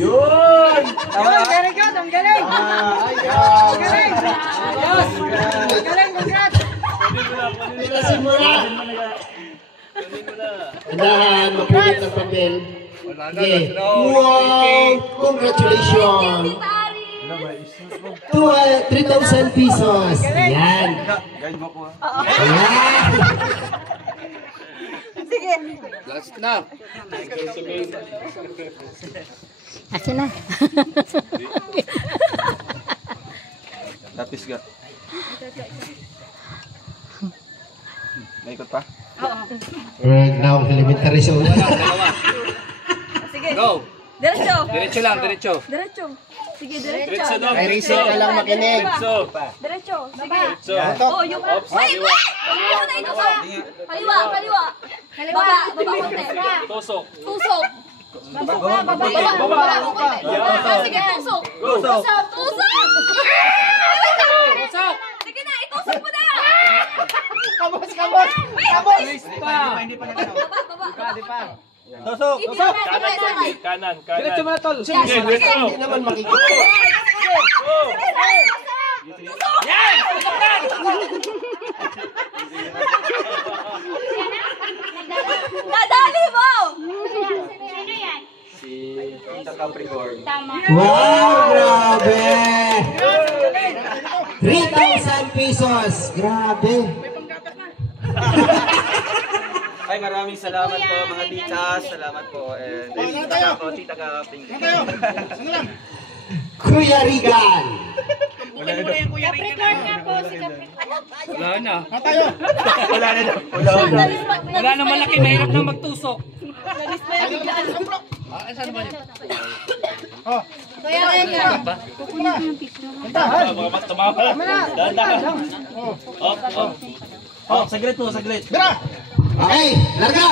Yun! Very good. Ang galing. Ang galing. Ayos. Ang galing. Congrats. Pinasin mo na. Dahan, mapulit ang papel. Okay. Wow! Congratulations! 3,000 pesos. Ayan. Ayan. Last na. Asin na. Lapis ka. Naikot pa? Now, elementary zone. Go. Diretso. Diretso lang. Diretso. Diretso. Sige, diretso. Kay Rachel ka lang makinig. Diretso. Sige. Oh, yung... Wait! Kaliwa na ito ka. Kaliwa. Baba konti. Tusok. Tusok. Baba. Sige, tusok. Tusok. Sige na, itusok mo na. Kabos. Hindi pa. Baba. Tusok. Kanan. Diretso mo na, tol. Hindi naman makikita. Yan! Nadali mo! Si Tita Capricorn. Wow, grabe! 3,000 pesos! Grabe! Ay, maraming salamat po mga titas. Salamat po. And Tita Capricorn. Kuya Regan! Capricorn nga po, si Capricorn. Wala na. Wala. Wala na malaki, mahirap na magtusok. Kuya Regan. Saglit. Okay, larga!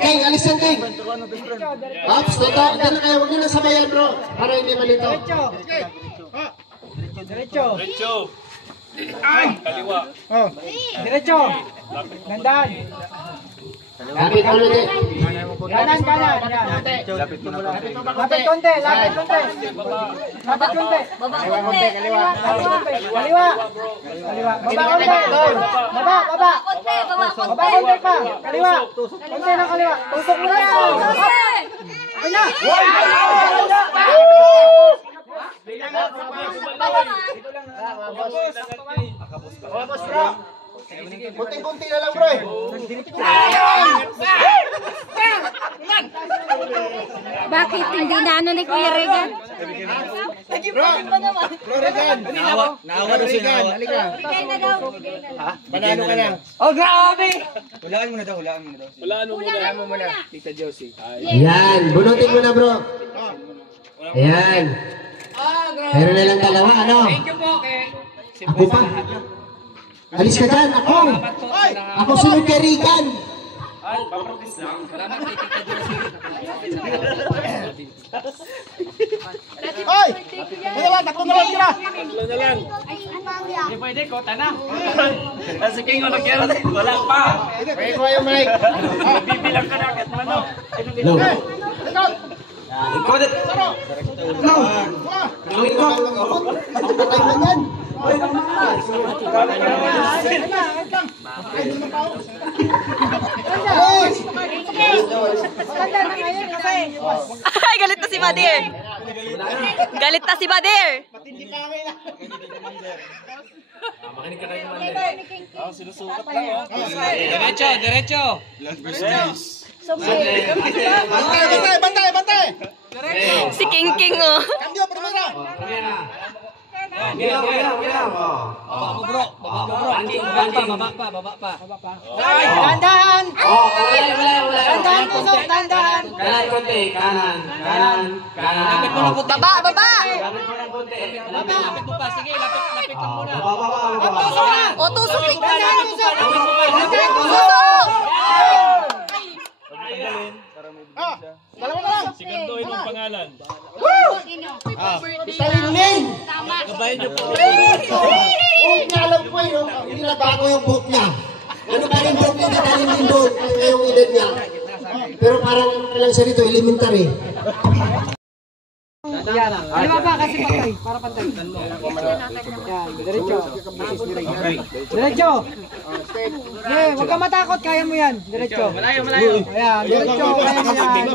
King, alis yan, King! Ops, totoo. Diyan na kayo. Huwag nyo na sabayan, bro. Para hindi malito. Diretso. Kaliwa. Diretso. Gandaan. Kapit mo ulit. Kanan. Lapit mo na po. Lapit konti. Baba konti. Kaliwa. Baba konti. Baba. Baba konti pa. Kaliwa. Konti na kaliwa. Tusok mo na. Ay na. Kunting-kunti na lang, bro. Bakit hindi na ano ni Kuya Regan? Naawa na siya. Halika. Bigay na daw. Panalo ka na. Oh, grabe! Hulaan mo na daw. Ulan mo muna. Tita Josie. Ayan, bunutin mo na, bro. Ayan. Meron na lang dalawa, ano? Thank you po kay... Ako pa. Alis ka dyan, ako. Ako sunod kay Regan. Salamat kay Tita Josie. Hoy! Tatlo na lang tira. Hindi pwede ko, tanang. Kasi King, wala pa. Pwede ko yung mic. Bibilang ka na agad, manok. No. Ikaw. Ay, galit na si Badir. Makinig ka kayo naman. Sinusukat lang, oh. Diretso. Bantay. Si King oh. Cambio primero. Baba mo, bro. Baba pa. Dandan. Dandan tusok, dandan. Kanan konti. Kanan. Lapit mo na po. Baba. Lapit mo pa. Sige, lapit lang muna. O, tusok. Dalawa na lang. Siganduhin ang pangalan. Talingning. Gabayan niyo po. Alam ko yun, hindi na bago yung buhok niya. Ano pa rin buhok niya, talingning doon, yung edad niya. Pero parang lang siya dito, elementary. Ano ba kasi pantay? Para pantay. Yan, diretso. Eh, huwag ka matakot, kaya mo yan. Diretso. Malayo. Ayan, diretso, kaya mo yan.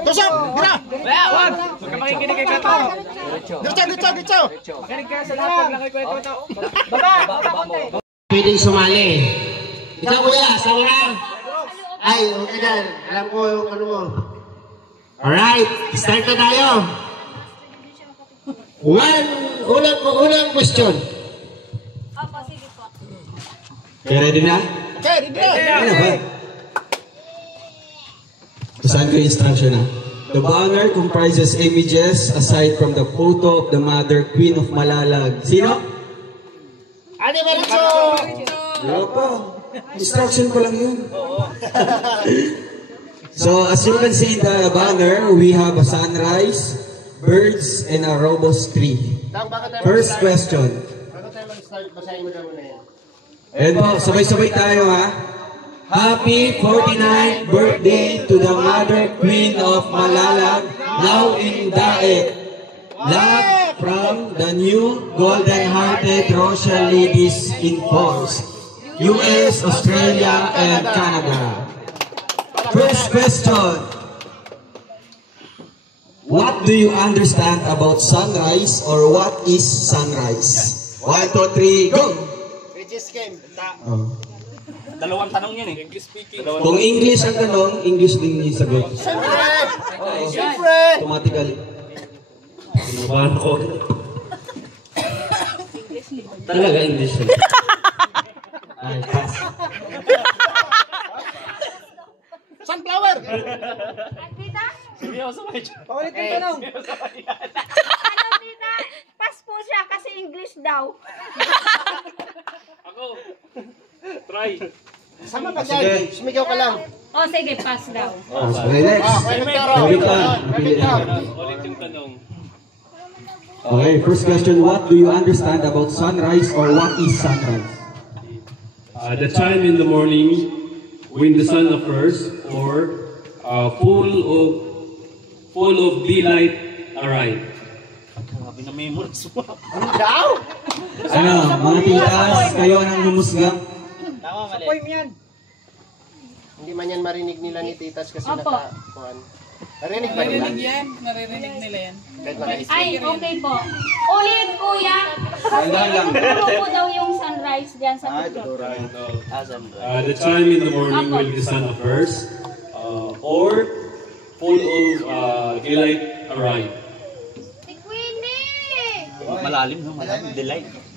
Tusok! Gina! Wag ka makikinig kay Kato. Diretso! Makinig ka sa lahat. Pag nakay ko ito. Baba konti. Pwedeng sumali. Ikaw kuya, sama ka? Ay, okay na. Alam ko yung ano mo. Alright, start na tayo. Unang question. Okay, ready na? Okay, ready na. Ano ba? Saan ko yung instruction na? The banner comprises images aside from the photo of the mother, Queen of Malalag. Sino? Ate Maricho! Wala pa. Instruction pa lang yun. So, as you can see in the banner, we have a sunrise, birds, and a robust tree. First question. Bago tayo mag-start, basahin mo na muna yan. Ayan po, sabay-sabay tayo ha. Happy 49th birthday to the Mother Queen of Malalag, now in Daet. Love from the new golden-hearted Rochelle ladies in Force, US, Australia, and Canada. First question. What do you understand about sunrise, or what is sunrise? 1, 2, 3, go! Regis game. Dalawang tanong yun eh. English speaking. Kung English ang tanong, English din yung sagot. Siyempre! Automatically. Kinubahan ko. Talaga English yun. Ay, pass. Sunflower! Tita? Seryoso ba yun? Paulit yung tanong. Ano, tita? Pass po siya kasi English daw. Ako. Try. Sama ka dyan. Sumigaw ka lang. O, sige, pass daw. Okay, next. Wait lang. Ulit yung tanong. Okay, first question. What do you understand about sunrise, or what is sunrise? The time in the morning when the sun appears, or full of daylight arrive. Grabe na memories mo. Ano daw? Ano, mga titas, kayo nang humusga? Tama, mali. Point yan. Hindi man yan marinig nila ni Titas kasi Opo. nakakuhan. Narinig ba nila? Naririnig nila yan. Kahit naka-isip. Ay, okay po. Ulit, kuya. Turo po daw yung sunrise dyan sa picture. The time in the morning when the sun appears, or full of daylight arrive. Si Queenie! Malalim, no? Malalim. Delight.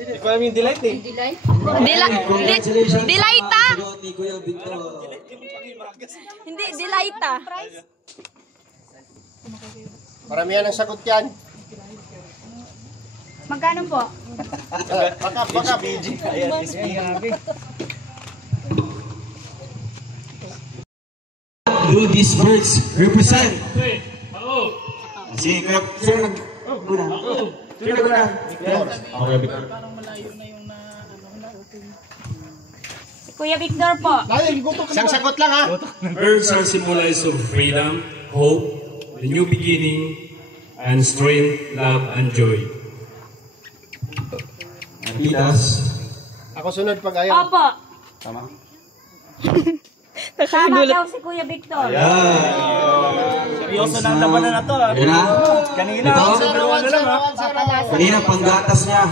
Hindi ko alam yung delight eh. Delight? Congratulations. Delighta! Sagot ni Kuya Victor. Hindi, delighta. Maramihan ang sagot yan. Magkano po? Baka. Do these birds represent? Si Kuya Sir, una. Sir, una. Okay, Victor. Kuya Victor po. Isang sagot lang ha. Birds are symbols of freedom, hope, the new beginning, and strength, love, and joy. Titas. Ako sunod pag ayaw. Opo. Tama? Tama daw si Kuya Victor. Seryoso na ang labanan na to. Yun na? Kanina. Ito? Kanina, panggatas niya.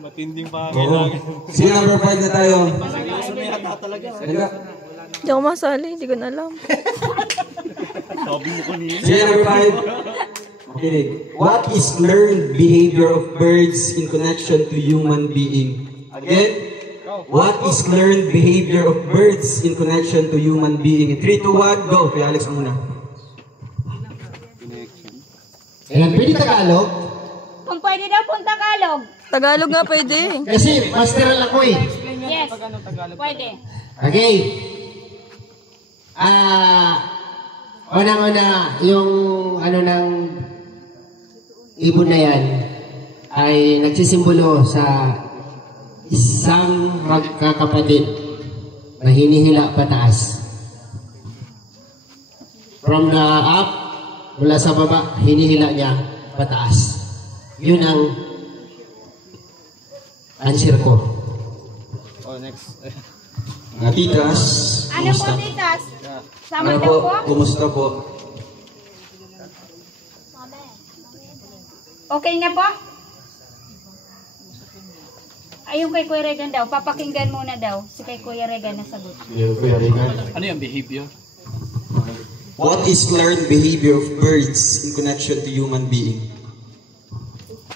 Matinding pa. Sino number 5 na tayo? Seryoso na yata talaga. Halika. Hindi ako masali, hindi ko na alam. Sabi mo kanina. Sino number 5? Okay. What is learned behavior of birds in connection to human being? Again? What is learned behavior of birds in connection to human being? 3, 2, 1, go. Kaya Alex muna. Ayan, pwede Tagalog? Kung pwede daw pong Tagalog. Tagalog nga pwede. Kasi masteral ako eh. Yes. Pwede. Okay. Unang-una, yung ano ng ibon na yan ay nagsisimbolo sa isang magkakapatid na hinihila pataas. From the up, mula sa baba, hinihila niya pataas. Yun ang answer ko. Oh, next. Mga titas. Ano po, titas? Sama Ano daw po? po? Kumusta po? Okay na po? Ayun kay Kuya Regan daw. Papakinggan muna daw. Si kay Kuya Regan na sagot. Ano yung behavior? What is learned behavior of birds in connection to human being?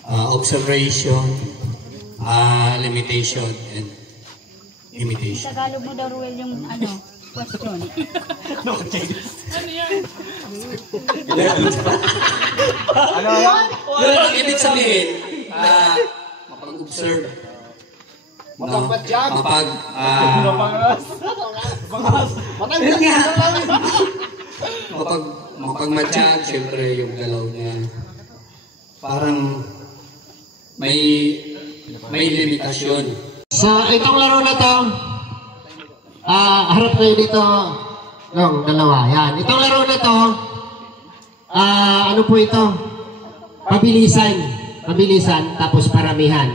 Observation, limitation, and imitation. Tagalog mo daw, Ruel, yung ano. Question. Ano ang ibig sabihin? Mapag-observe. Mapagmatyag. Yun nga. Mapagmatyag, syempre yung galaw niya. Parang may limitasyon. Sa itong laro na to, harap kayo dito ng dalawa. Yan. Itong laro na to, ano po ito? Pabilisan. Pabilisan, tapos paramihan.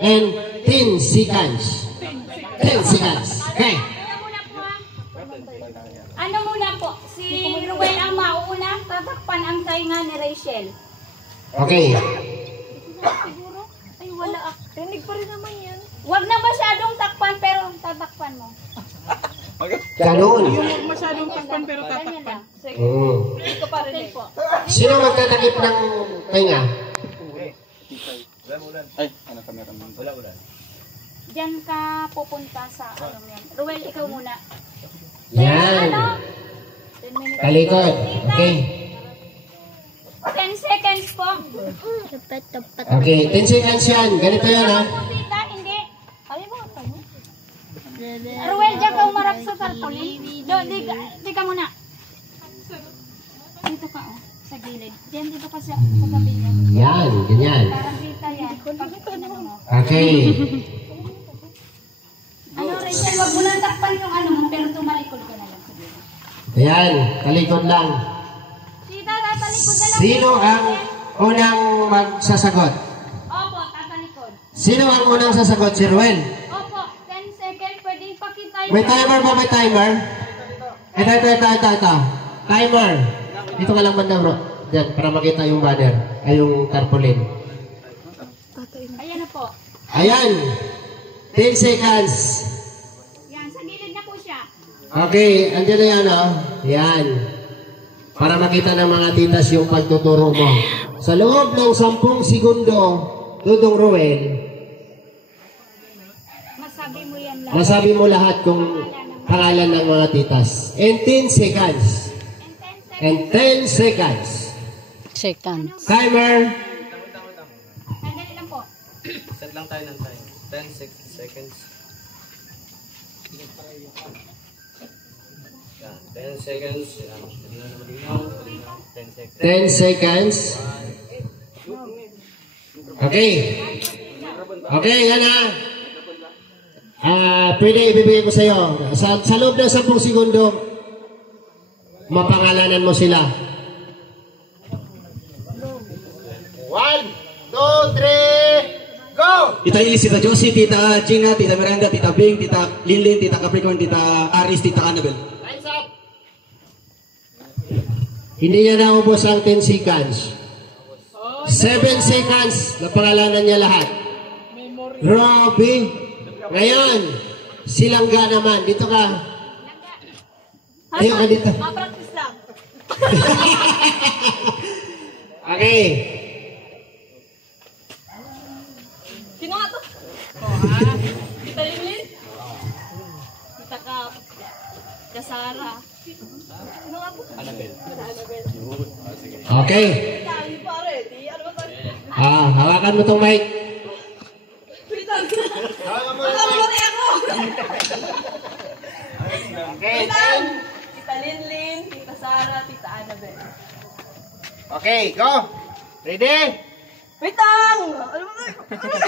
And 10 seconds. 10 seconds. Okay. Ano muna po? Si Ruel ang mauuna, tatakpan ang tainga ni Rachel. Okay. Siguro? Ay, wala ako. Rinig pa rin naman yan. Huwag na masyadong takpan, pero tatakpan mo. Ganun. Huwag masyadong takpan pero tatakpan. Ito pa rin po. Sino magtatakip ng tainga? Ay, ano kamera mo? Wala. Diyan ka pupunta sa ano yan. Ruel, ikaw muna. Yan. 10 minutes. Talikod. Okay. 10 seconds po. Okay, 10 seconds yan. Ganito yan ha. Tita, hindi. Kalimutan mo. Ruel, diyan ka umarap sa tarpaulin. Di ka muna. Dito ka, oh. Sa gilid. Diyan, dito ka sa gabi niya. Yan, ganyan. Parang kita yan. Pag mo. Okay. Ano, Rachel, wag mo lang takpan yung ano mo, pero tumalikod ka na lang. Ayan, talikod lang. Tita, tatalikod na lang. Sino ang unang magsasagot? Opo, tatalikod. Sino ang unang sasagot? Si Ruel. Opo, 10 seconds, pwede pakita yung... May timer ba? May timer? Ito. Timer. Dito ka lang banda bro. Diyan, para makita yung banner. Ay, yung tarpaulin. Ayan na po. Ayan. 10 seconds. Yan, sa gilid na po siya. Okay, andyan na yan oh. Yan. Para makita ng mga titas yung pagtuturo mo. Sa loob ng 10 segundo, Dudong Ruel, Masabi mo yan lang. masabi mo lahat kung pangalan ng mga titas. And 10 seconds. And 10 seconds. Timer. Sandali lang po. Set lang tayo ng time. 10 seconds. Yan, 10 seconds. Yan. 10 seconds. 10 seconds. Okay. Okay, yan na. Pwede ibibigay ko sa iyo. Sa loob ng 10 segundo, mapangalanan mo sila. 1, 2, 3, go! Tita Ilis, Tita Josie, Tita Gina, Tita Miranda, Tita Bing, Tita Linlin, Tita Capricorn, Tita Aris, Tita Annabel. Time's up! Hindi niya naubos ang 10 seconds. 7 seconds, napangalanan niya lahat. Grabe! Ngayon, silangga naman. Dito ka. Ayun ka dito. Practice lang. Okay. Sino nga to? Kita Lilin? Kita Kasara. Sino nga po? Annabel. Okay. Hawakan mo tong mic. Hawakan mo tong mic. Okay. Tita Linlin, Tita Sara, Tita Annabel. Okay, go. Ready? Wait lang! Ano ba? Wait lang,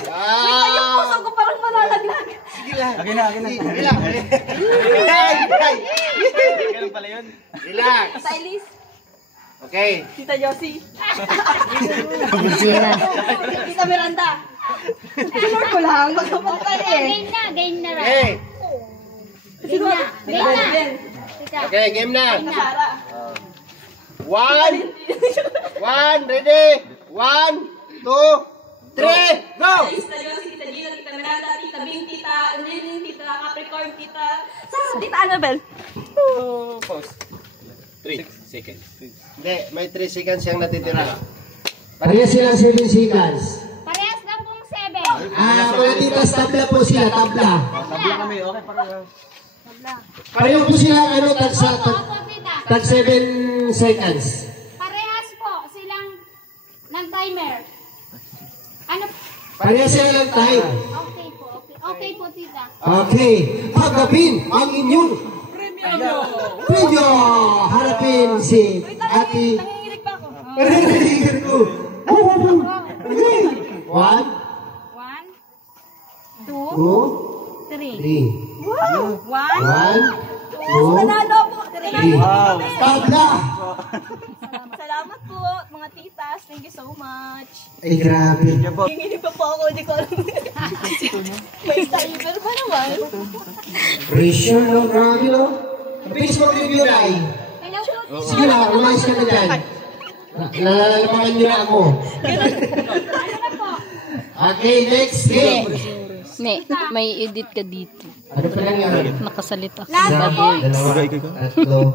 yung puso ko parang malalaglag. Sige lang. Sige lang. Ganun pala yun. Relax. Tita Elise, Okay. Tita Josie. Tita Miranda. Sure ko lang, magkapantay eh. Game na. Okay. Sino? Tita Annabel. Okay, game na. Tita Sara. 1, ready? 1, 2, 3, go! Tita Josie, Tita Gina, Tita Miranda, Tita Bing, Tita Lilin, Tita Capricorn, Tita Sara, Tita Annabel. Pause. 3 seconds. Hindi, may 3 seconds yung natitira. Parehas silang 7 seconds. Parehas lang pong 7. Mga titas, tabla po sila, tabla. Tabla kami, okay para. Pareho po sila, tag 7 seconds. Parehas po silang ng timer. Ano? Pareho sila ng time. Okay po, okay. Okay po, tita. Okay. Tanggapin ang inyong premyo. Harapin si Ate. Nanginginig pa ako. Nanginginig ko. Okay. 1, 1, 2, 2, 3. 3. 1, 1, 2, Nanalo po. 3. Tabla. Salamat po, mga titas. Thank you so much. Ay, grabe. Nanginginig pa po ako. Hindi ko alam. May timer pa naman. Pressure, no? Grabe, no? Bilis mag-review na eh. Sige na, umayos ka na dyan. Nalalamangan nyo na ako. Okay, next game. May edit ka dito. Ano pa lang yan? Nakasalita. Dalawa, tatlo.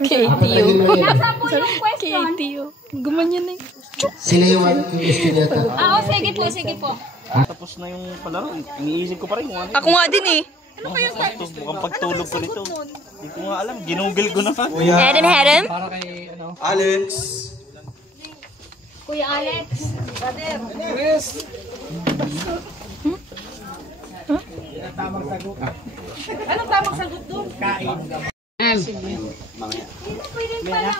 KTO. Nasa po yung question. KTO. Gumanyan na eh. Sila yung gusto niya ta. Sige po, sige po. Tapos na yung palaro. Iniisip ko pa rin kung ano. Ako nga din eh. Ano kaya ito? Mukhang pagtulog ko nito. Hindi ko nga alam. Ginugil ko na. Adam. Para kay, ano? Alex. Kuya Alex. Anong tamang sagot doon? Kain. Pwede pala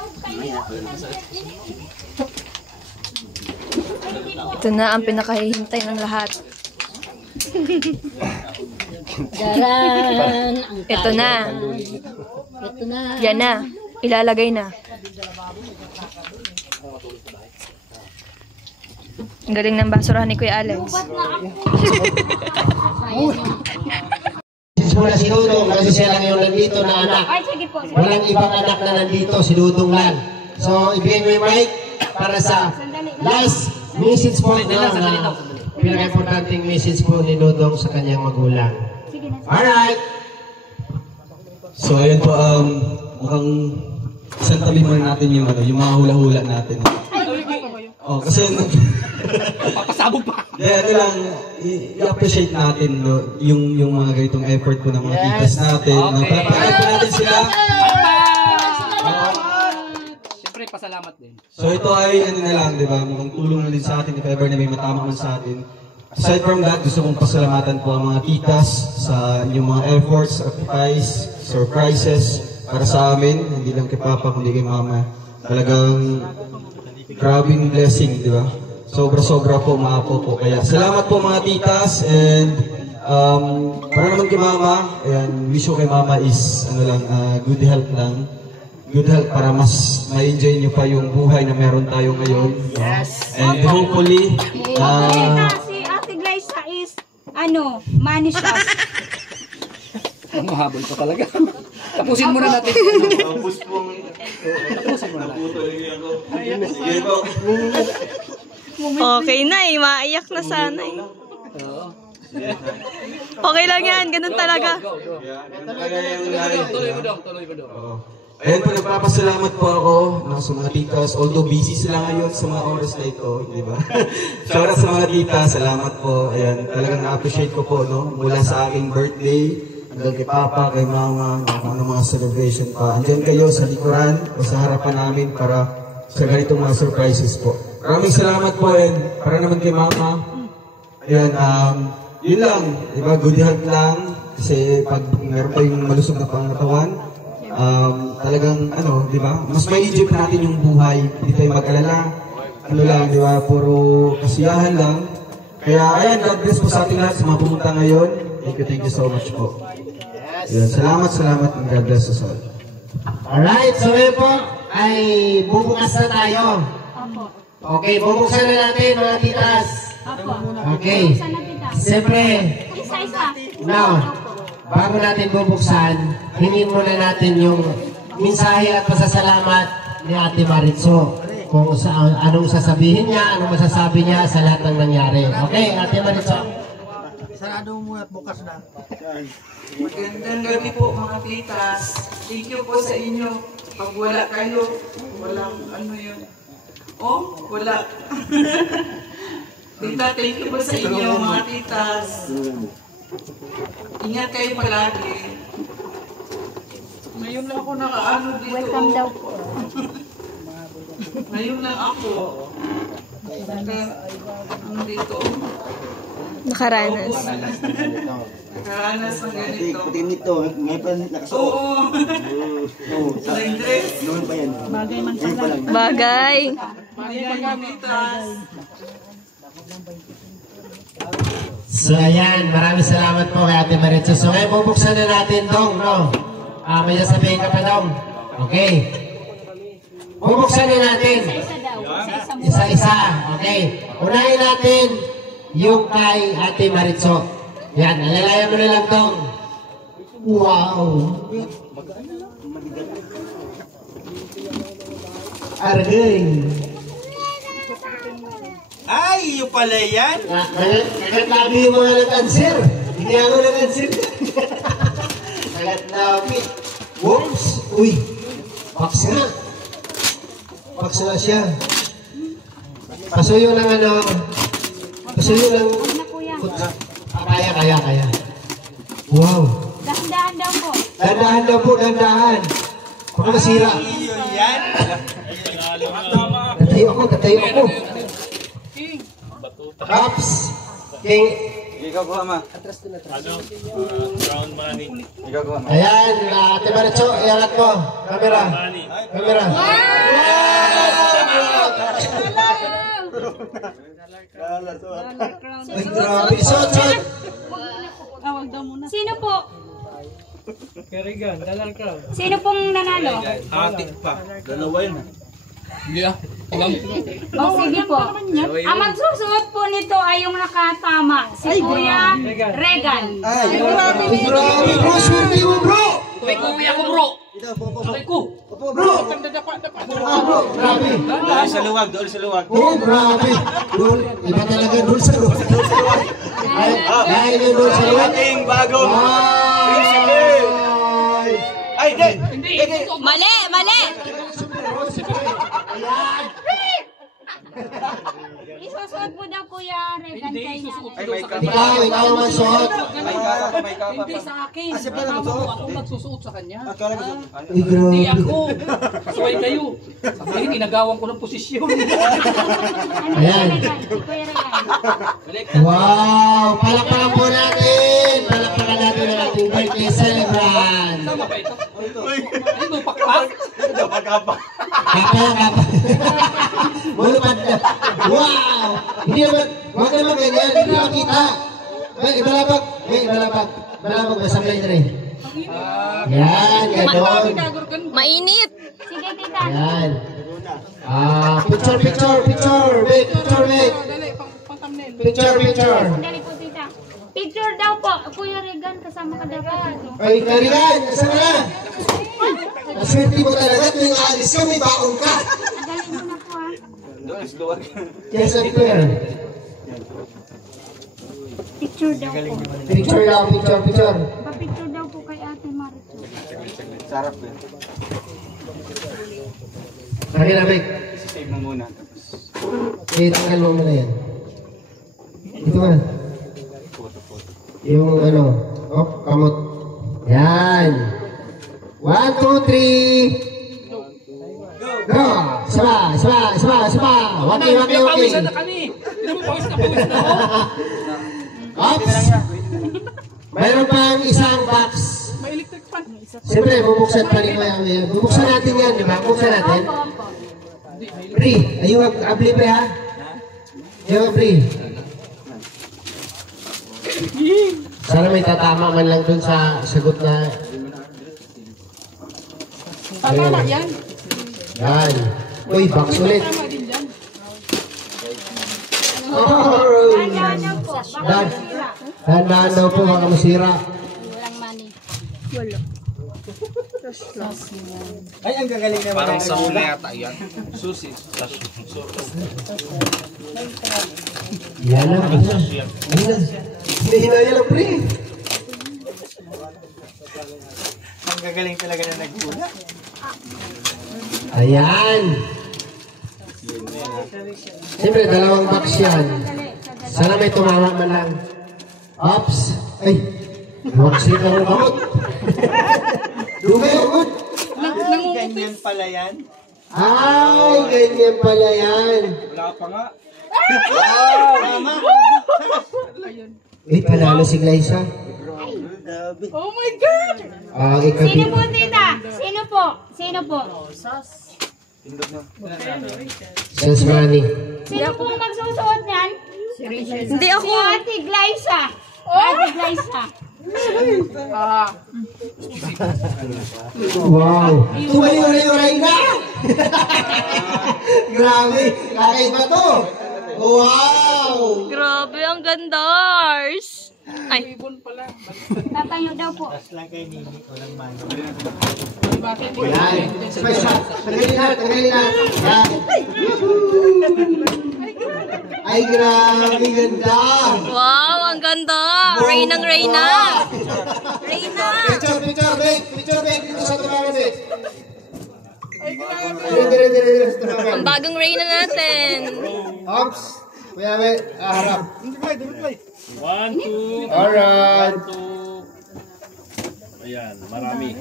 Ito na ang pinakahihintay ng lahat. Daran. Ito na. Ito na. Yan na. Ilalagay na. Ang galing ng basurahan ni Kuya Alex. Mula si Dudong, kasi siya lang yung nandito na anak. Ay, sige po. Walang ibang anak na nandito, si Dudong lang. So, ibigay mo yung mic para sa last message po na pinaka-importanting message po ni Dudong sa kanyang magulang. Alright! So ayun po, mukhang isang tabi muna natin yung, yung mga hula-hula natin. Oh, kasi Papasabog pa. ano lang, i-appreciate natin no, yung mga ganitong effort po ng mga titas natin. Okay. Palapakain po natin sila. Siyempre, pasalamat din. So ito ay ano na lang, di ba? Mukhang tulong na din sa atin if ever na may matama man sa atin. Aside from that, gusto kong pasalamatan po ang mga titas sa inyong mga efforts, sacrifice, surprises para sa amin. Hindi lang kay Papa, kundi kay Mama. Talagang grabing blessing, di ba? Sobra-sobra po, maapo po. Kaya salamat po mga titas and para naman kay Mama, ayan, wish ko kay Mama is ano lang, good health lang. Good health para mas ma-enjoy niyo pa yung buhay na meron tayo ngayon. Yes. And hopefully, Si Ate Glyza is, money shot. Habol pa talaga. Tapusin muna natin. Tapusin muna natin. Okay na eh. Maiyak na sana eh. Okay lang yan. Ganun talaga. Tuloy mo daw. Ayan po, nagpapasalamat po ako sa mga titas. Although busy sila ngayon sa mga oras na ito, di ba? Shoutout sa mga titas, salamat po. Ayan, talagang na-appreciate ko po, no? Mula sa aking birthday, hanggang kay Papa, kay Mama, mga celebration pa. Andyan kayo sa likuran o sa harapan namin para sa ganitong mga surprises po. Maraming salamat po, and para naman kay Mama. Ayan, yun lang, di ba? Good health lang. Kasi pag meron tayong malusog na pangatawan, talagang di ba? Mas may enjoy pa natin yung buhay. Hindi tayo mag-alala. Lang, di ba? Puro kasiyahan lang. Kaya ayan, God bless po sa ating lahat sa mga pumunta ngayon. Thank you so much po. Ayan, salamat and God bless us all. Alright, so yun po ay bubukas na tayo. Okay, bubuksan na natin mga titas. Okay. Siyempre, now, bago natin bubuksan, hingin muna natin yung mensahe at pasasalamat ni Ate Maritzo. Kung anong sasabihin niya, anong masasabi niya sa lahat ng nangyari. Okay, Ate Maritzo. Sarado mo muna at bukas na. Magandang gabi po mga titas. Thank you po sa inyo. Pag wala kayo, walang yun. Oh, wala. Tita, thank you po sa inyo mga titas. Ingat kayo palagi. Ngayon lang ako nakaano dito. Welcome daw po. Ngayon lang ako. Dito. Nakaranas. Nakaranas ng ganito. Pati nito, ngayon pa nakasuot. Oo. Sa dress. Noon pa yan. Bagay man pala. Bagay. Bagay manitas. So ayan, maraming salamat po kay Ate Maritza. So ngayon bubuksan na natin Dong, no? May sasabihin ka pa Dong. Okay. Bubuksan na natin. Isa-isa. Okay. Unahin natin yung kay Ate Maritza. Yan, alalayan mo na lang Dong. Wow. Argay. Ay, yung pala yan. Kagat labi yung mga nag-answer. Hindi ako nag-answer. Kagat labi. Whoops. Uy. Box nga. Box nga siya. Pasuyo ng ano. Pasuyo ng... Kaya. Wow. Dahan-dahan daw po. Dahan-dahan daw po, dahan-dahan. Baka masira. Yun yan. Katayo ako. Pops. King. Ikaw ko, ama. Brown money. Ikaw ko, ama. Ayan, Ate Maritza, iangat mo. Kamera. Ay, grabe. Sot. Sino po? Kerigan, Dalar Crown. Sino pong nanalo? Atik pa. Dalawa yun, ha? O sige po. Ang magsusuot po nito ay yung nakatama. Si Kuya Regan. Ay, grabe. Bro, swerte mo, bro. May kuya ko, bro. Sakay ko. Bro, grabe. Doon sa luwag. Oh, grabe. Doon, iba talaga doon sa luwag. Dahil yung doon sa luwag. Ating bagong Ay, hindi. Mali! Isusuot po daw Kuya Regan kay nanay. Ikaw ang magsuot. Hindi sa akin. Ako magsusuot sa kanya. Ay, Hindi grabe. ako. Suway kayo. Sabihin, inagawan ko ng posisyon. Ayan. Si Kuya Regan. Wow! Palakpakan po natin! Palakpakan natin ang ating birthday celebrant! Tama ba ito? Ay, no, pakpak. Kapa. Mulupad na. Wow! Hindi naman, huwag naman ganyan. Hindi makita. Ibalabag. Ibalabag, masablay na rin. Yan, gano'n. Mainit! Sige tita. Yan. Picture. Picture. Sandali po tita. Picture daw po. Kuya Regan, kasama ka dapat. Ay, Karigan, saan ka na? Naswerte mo talaga tuwing aalis ka, may baon ka. Galing mo na po ha. Doon sa luwag. Yes, I'm clear. Picture daw po. Picture. Pa-picture daw po kay Ate Maritza. Sarap din. Lagi na, Vic. Save mo muna. Tanggal mo muna yan. Ito nga. Yung ano, kamot. Yan. 1, 2, 3. Go! Sama. Wagi. Pawisan na kami. Hindi mo pawis na ako. Ops! Mayroon pang isang box. May electric fan. Siyempre, bubuksan pa rin yan. Bubuksan natin yan, di ba? Bubuksan natin. Pri, ayun, abli pa ha? Ayun, Pri. Sana may tatama man lang dun sa sagot na... Tama yan. Yan. Uy, box ulit. Tama din dyan. Dahan-dahan daw po, baka masira. Walang money. Wala. Ay, ang gagaling naman. Parang sa una yata yan. Susi. Yan na. Hinahina lang, Pri. Ang gagaling talaga na nagpula. Ayan. Siyempre, dalawang box yan. Sana may tumama man lang. Ops. Ay. Huwag sila ng kamot. Dugay ugot. Ganyan pala yan. Ay, ganyan pala yan. Wala pa nga. Tama. Panalo si Glyza. Oh my God! Sino po, tita? Sino po? Sino po? Sans money. Sino po ang magsusuot niyan? Hindi ako. Si Ate Glyza. Ate Glyza. Wow. Tumayo-ray na! Grabe. Kakaiba to. Wow. Grabe, ang ganda, Ars. Ay. Tatayo daw po. Yan. Sabay siya. Tanggalin na. Yan. Ay, grabe. Ganda. Wow, ang ganda. Reynang Reyna. Reyna. Picture, babe. Dito sa tumawa, babe. Ang bagong Reyna natin. Ops. Kuya, babe. Harap. 1, 2. Alright. 2. Ayan, marami.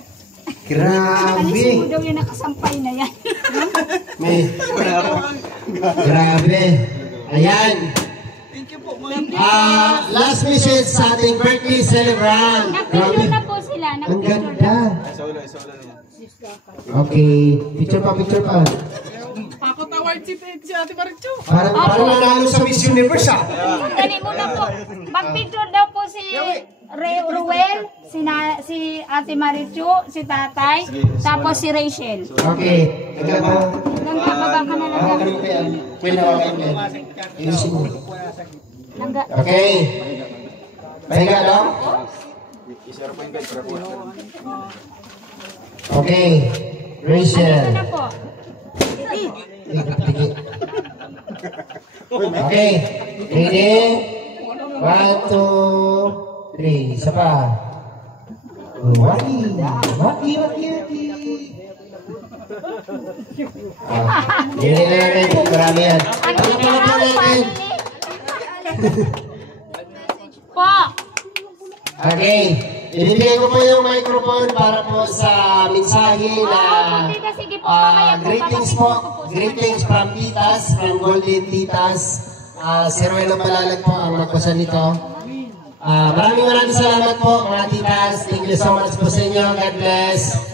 Grabe. Alis mo daw yung nakasampay na yan. Grabe. Ayan. Last message sa ating birthday celebrant. Nag-picture na po sila. Ang ganda. Okay. Picture pa. Takot award si Ate Marichu. Parang nanalo sa Miss Universe, ah. Dali muna po. Mag-picture daw po si Ruel, si Ate Marichu, si Tatay, tapos si Rachel. Okay. Baba ka na lang. Langga. Okay. Pahinga daw. Okay. Rachel. Ano na po? Okay. Ready? 1, 2, 3. Isa pa. Waki. Hindi na natin. Marami yan. Po. Okay. Ibibigay ko po yung microphone para po sa mensahe na greetings po. Greetings from Titas, from Golden Titas. Si Ruel Palalag po ang nagkusan nito. Maraming salamat po mga Titas. Thank you so much po sa inyo. God bless.